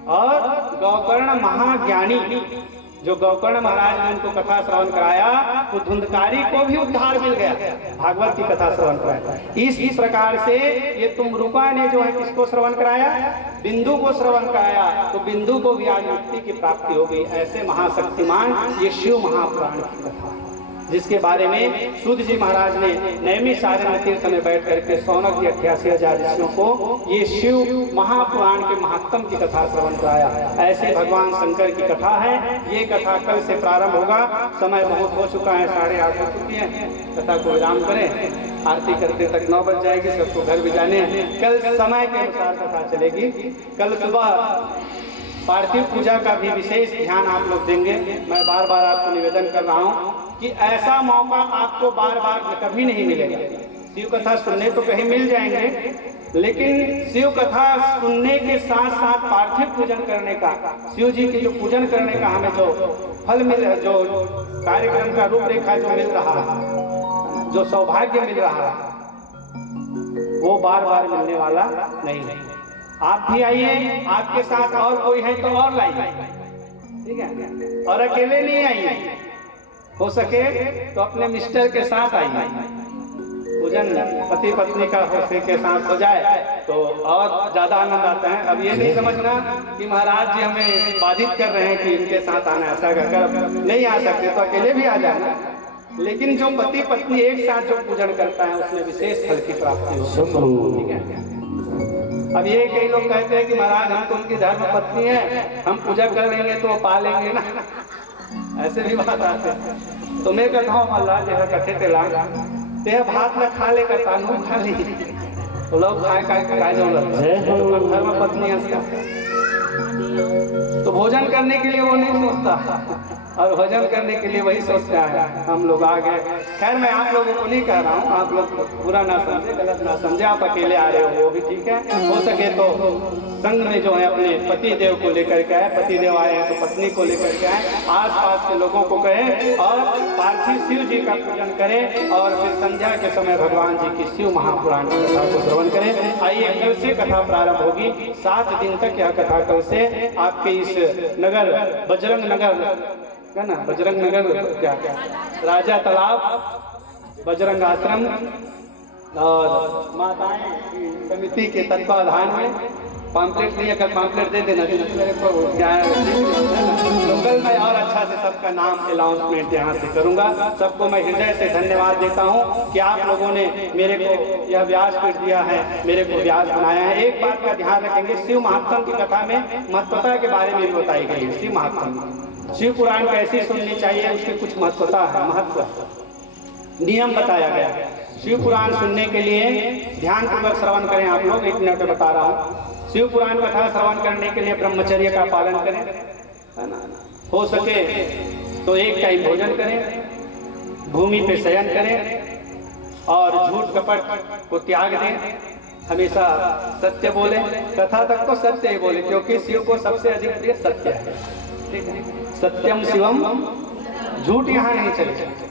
और गौकर्ण महाज्ञानी। जो गौकर्ण महाराज ने उनको कथा श्रवण कराया तो धुंधकारी को भी उद्धार मिल गया, भागवत की कथा श्रवण कराया। इस प्रकार से ये तुमरुका ने जो है किसको श्रवण कराया? बिंदु को श्रवण कराया, तो बिंदु को भी आज मुक्ति की प्राप्ति हो गई। ऐसे महाशक्तिमान ये शिव महापुराण की कथा, जिसके बारे में सूत जी महाराज ने नैमिषारण्य तीर्थ में बैठ करके 88,000 ऋषियों को ये शिव महापुराण के महत्तम की कथा श्रवण कराया। ऐसे भगवान शंकर की कथा है। ये कथा कल से प्रारंभ होगा। समय बहुत हो चुका है, 8:30 हो चुकी है। कथा को विराम करें, आरती करते तक 9 बज जाएगी, सबको घर भी जाने हैं। कल समय के अनुसार कथा चलेगी। कल सुबह पार्थिव पूजा का भी विशेष ध्यान आप लोग देंगे। मैं बार बार आपको निवेदन कर रहा हूँ कि ऐसा मौका आपको बार बार कभी नहीं मिलेगा। शिव कथा सुनने तो कहीं मिल जाएंगे, लेकिन शिव कथा सुनने के साथ साथ पार्थिव पूजन करने का, शिव जी के जो पूजन करने का हमें जो फल मिल, जो कार्यक्रम का रूपरेखा जो मिल रहा है, जो सौभाग्य मिल रहा है, वो बार बार मिलने वाला नहीं है। आप भी आइए, आपके साथ और कोई है तो और लाइए, ठीक है, और अकेले नहीं आइए, हो सके तो अपने मिस्टर के साथ आइए। पूजन पति पत्नी का के साथ हो जाए तो और ज्यादा आनंद आता है। अब ये नहीं समझना कि महाराज जी हमें बाधित कर रहे हैं कि इनके साथ आना, ऐसा कर नहीं आ सकते तो अकेले भी आ जाना, लेकिन जो पति पत्नी एक साथ जो पूजन करता है उसमें विशेष फल की प्राप्ति हो, ठीक है। अब ये कई लोग कहते हैं कि महाराज हम तो उनकी धर्म पत्नी है, हम पूजा कर लेंगे तो पा लेंगे ना, ऐसे भी बात आते हैं। तो मैं कहता हूँ अल्लाह जो है कथे ते लाग ते भात न खा ले करता नू खा ली तो लोग खाए जरूरत धर्म पत्नी है। तो भोजन करने के लिए वो नहीं सोचता, और भोजन करने के लिए वही सोचता है हम लोग आ गए। खैर मैं आप लोगों को नहीं कह रहा हूँ, आप लोग बुरा ना समझे, गलत ना समझे, आप अकेले आ रहे हो वो भी ठीक है। हो सके तो संघ में जो है अपने पति देव को लेकर के आए, पति देव आए हैं तो पत्नी को लेकर के आए, आस पास के लोगों को कहें और पार्थिव शिव जी का पूजन करें, और फिर संध्या के समय भगवान जी की शिव महापुराण की कथा को श्रवण करें। आइए कल से कथा प्रारंभ होगी, 7 दिन तक यह कथा कल से आपके इस नगर बजरंग नगर है ना, बजरंग नगर क्या राजा तालाब बजरंग आश्रम और माताएं समिति के तत्वाधान में पॉम्पलेट नहीं, अगर पॉम्पलेट दे देना तो कल मैं और अच्छा से सबका नाम अनाउंसमेंट यहाँ से करूँगा। सबको मैं हृदय से धन्यवाद देता हूँ कि आप लोगों ने मेरे को यह व्यासपीठ दिया है, मेरे को व्यास बनाया है। एक बात का ध्यान रखेंगे, शिव महात्म की कथा में महत्वता के बारे में भी बताई गई है। शिव महात्म, शिव पुराण कैसी सुननी चाहिए, उसकी कुछ महत्वता है, महत्व नियम बताया गया है। शिव पुराण सुनने के लिए ध्यानपूर्वक श्रवण करें। आप लोग 1 मिनट में बता रहा हूँ। शिव पुराण कथा श्रवण करने के लिए ब्रह्मचर्य का पालन करें, है ना, हो सके तो 1 टाइम भोजन करें, भूमि पे शयन करें और झूठ कपट को त्याग दें। हमेशा सत्य बोले, कथा तक तो सत्य ही बोले, क्योंकि शिव को सबसे अधिक प्रिय सत्य है, ठीक है। सत्यम शिवम, झूठ यहाँ नहीं चले।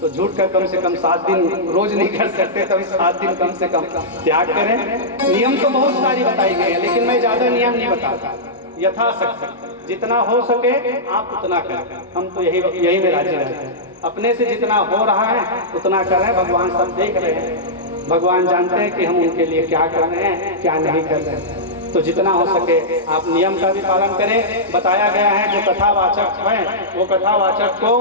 तो झूठ का कम से कम 7 दिन रोज नहीं कर सकते, तो 7 दिन कम से कम त्याग करें। नियम तो बहुत सारी बताई गई है, लेकिन मैं ज्यादा नियम नहीं बताता, यथाशक्ति जितना हो सके आप उतना करें। हम तो यही में राजी रहते हैं, अपने से जितना हो रहा है उतना करें। भगवान सब देख रहे हैं, भगवान जानते हैं कि हम उनके लिए क्या कर रहे हैं, क्या नहीं कर रहे हैं। तो जितना हो सके आप नियम का भी पालन करें। बताया गया है जो कथावाचक है वो कथावाचक को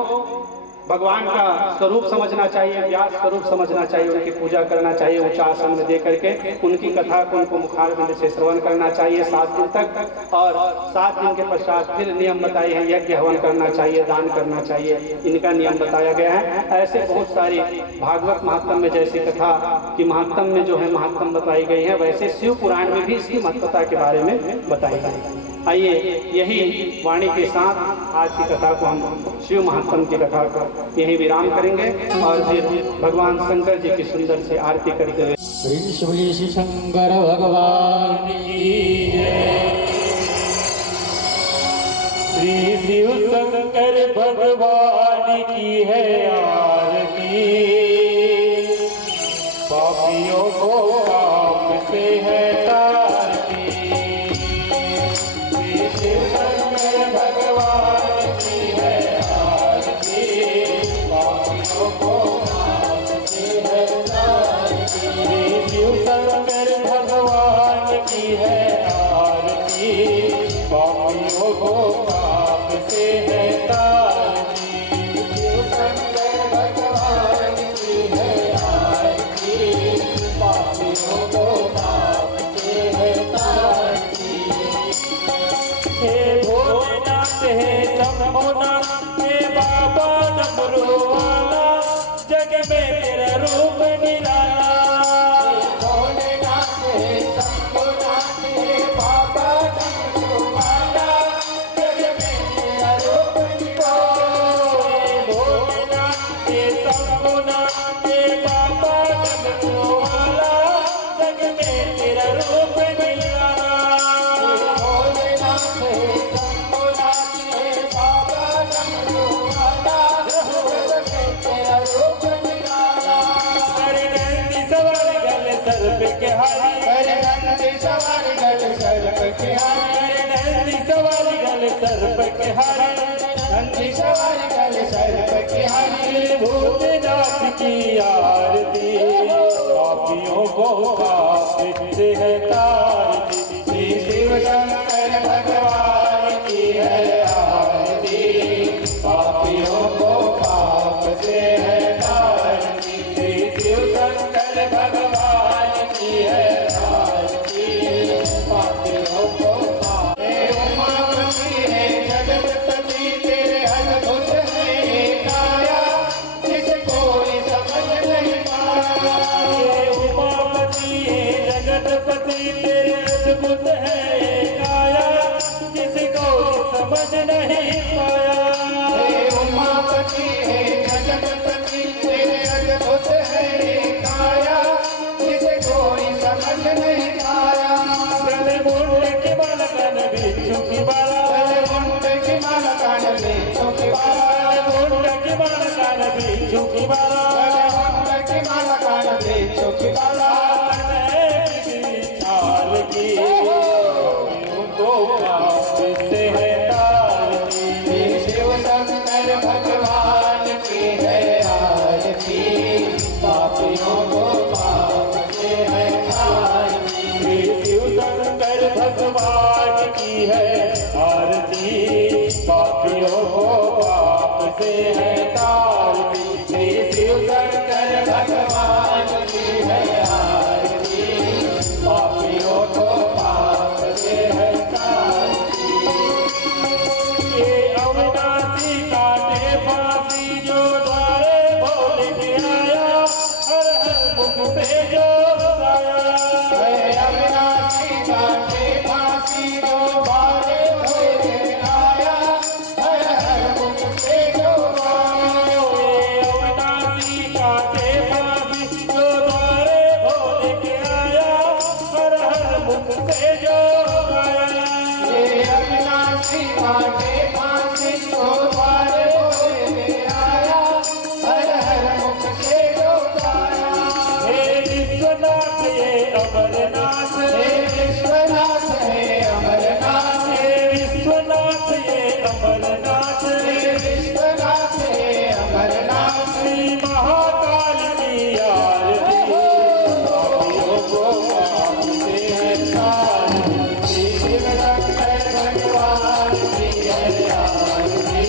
भगवान का स्वरूप समझना चाहिए, व्यास स्वरूप समझना चाहिए, उनकी पूजा करना चाहिए, ऊंचा आसन में दे करके उनकी कथा को उनको मुखारबिंद से श्रवण करना चाहिए 7 दिन तक। और 7 दिन के पश्चात फिर नियम बताए हैं, यज्ञ हवन करना चाहिए, दान करना चाहिए, इनका नियम बताया गया है। ऐसे बहुत सारी भागवत महात्म में जैसी कथा की महात्म में जो है महात्म बताई गई है, वैसे शिव पुराण में भी इसकी महत्वता के बारे में बताई गई। आइए यही वाणी के साथ आज की कथा को हम शिव महात्म की कथा को यही विराम करेंगे और फिर भगवान शंकर जी की सुंदर से आरती करते हुए श्री शंकर भगवान की जय। श्री शिव शंकर भगवान की है आरती, पापियों को पाप से है तारती। श्री शिव शंकर भगवान की है आरती, पापियों को पाप से है तारती। श्री शिव शंकर भगवान की है आरती, पापियों को पाप से है तारती। शिव शंकर भगवान की है आरती, पापियों को पाप से है तारती। हे भोलेनाथ हे शंभुनाथ हे बाबा डमरू वाला, जग में तेरा रूप निराला। भोलेनाथ हे शंभुनाथ हे बाबा डमरू वाला, हमारे कल सर्प की हरि भूतनाथ की आरती पापियों को पाप से है तारती श्री शिव शंकर भगवान की है आरती पापियों को पाप से है तारती श्री शिव शंकर भगवान की है आरती पापियों को पाप उमापति है जगतपति तेरे अद्भुत है काया जिसे कोई समझ नहीं पाया उमापति है जगतपति तेरे अद्भुत है काया जिसे कोई समझ नहीं पाया उमापति है जगतपति तेरे अद्भुत है काया जिसे कोई समझ नहीं पाया मुंड की माला कान बिच्छू की माला मुंड की माला कान बिच्छू की माला मुंड की माला कान बिच्छू की माला मुंड की माला कान बिच्छू की माला चाल की उनको से है तारती शिव शंकर भगवान की है आरती पापियों को पाप से है तारती शिव शंकर भगवान की है आरती पापियों को पाप से है तारती शिव शंकर भगवान की है आरती पापियों को पाप से है तारती ये अविनाशी काटे फांसी जो द्वारे भोले के आया हर हर मुख से जो गाया अविनाशी काटे फांसी जो द्वारे भोले के आया हर हर मुख से जो गाया अविनाशी काटे फांसी जो द्वारे भोले के आया हर हर मुख से जो गाया अविनाशी काटे फांसी जो द्वारे भोले के आया हर हर मुख से जो गाया हे विश्वनाथ ये अमरनाथ हे विश्वनाथ हे अमरनाथ हे विश्वनाथ ये अमरनाथ हे विश्वनाथ हे अमरनाथ श्री महाकाल की आरती पापियों को पाप से है तारती श्री शिव शंकर भगवान की है आरती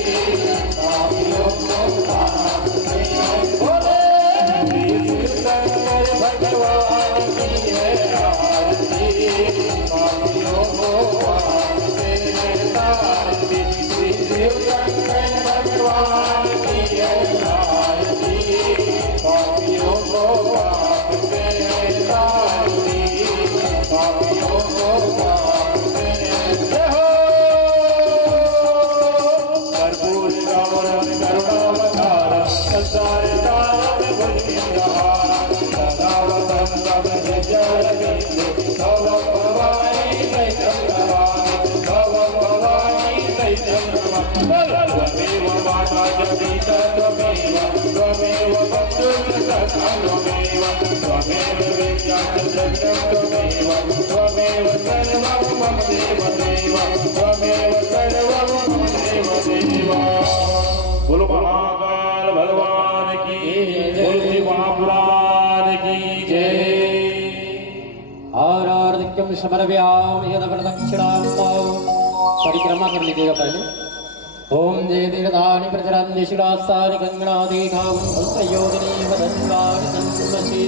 पापियों को पाप से है भोले श्री शिव शंकर भगवान की है आरती पापियों को पाप से है तारती श्री शिव शंकर भगवान की है आरती पापियों को पाप से है तारती पापियों को पाप से जय हो कर्पूर गौरव करुणावतार संसार तारक भुजगहार सदा वसंत जलबिंदु भव भवानी सैतं भवानी भव भवानी सैतं त्वमेव माता जगीता त्वमेव त्वमेव बन्धुर्सखा त्वमेव त्वमेव विद्या च जगतं त्वमेव त्वमेव सर्वं मम देव देव त्वमेव सर्वं मम देव देव बोलो महाकाल भगवान की बोलो श्री महापुराण की जय आराधिक्यम समर्पयामि यदप्रदक्षिणां परिक्रमा कर लीजिएगा पहले ओम जय तीर्थानि प्रचरन्ति शिरास्तानि गङ्गणादीघावंसयोजनी वदन्वानि तन्मसि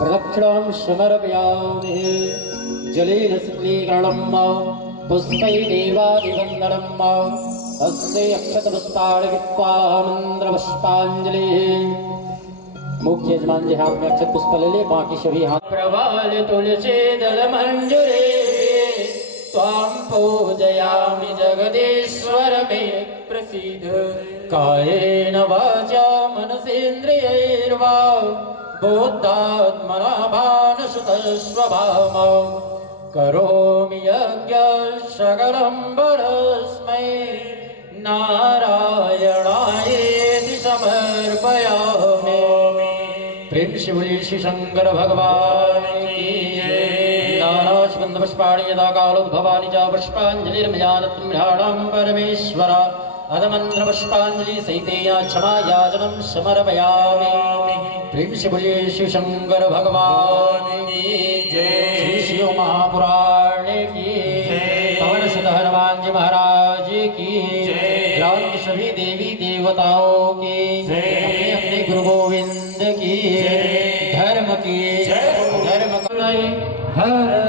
प्रदक्षिणां समर्पयामि जलेन शीतलीकरणं पुष्पैदेवादिवन्दनं हस्ते अक्षतपुष्पाणि कृत्वा मन्त्रपुष्पाञ्जलिः मुख्य यजमान जी हाथ में अक्षत पुष्प ले ले बाकी सभी हाथ प्रवाल तुलसी दल मंजूरे त्वां पूजयामि जगदीश्वर मे प्रसीद कायेन वाचा मनसेन्द्रियैर्वा बुद्धात्मना भानुसुतस्वभावम् करोमि यज्ञं सकलं परस्मै नारायणायेति समर्पयामि। प्रेम से बोलिए श्री शंकर भगवान की जय। नानास्कंद पुष्पाणि यदा कालोद्भवानि च पुष्पाञ्जलिर्मया दत्तं परमेश्वर अदमंत्र पुष्पांजलि सहितेया क्षमा याचनम समर्पयामि। प्रेम से बोलिए शिव शंकर भगवान की जय। श्री शिव महापुराण की पवन सुत हनुमान जी महाराज की ग्राम की सभी देवी देवताओं की अपने अपने गुरु गोविंद की धर्म की धर्म हर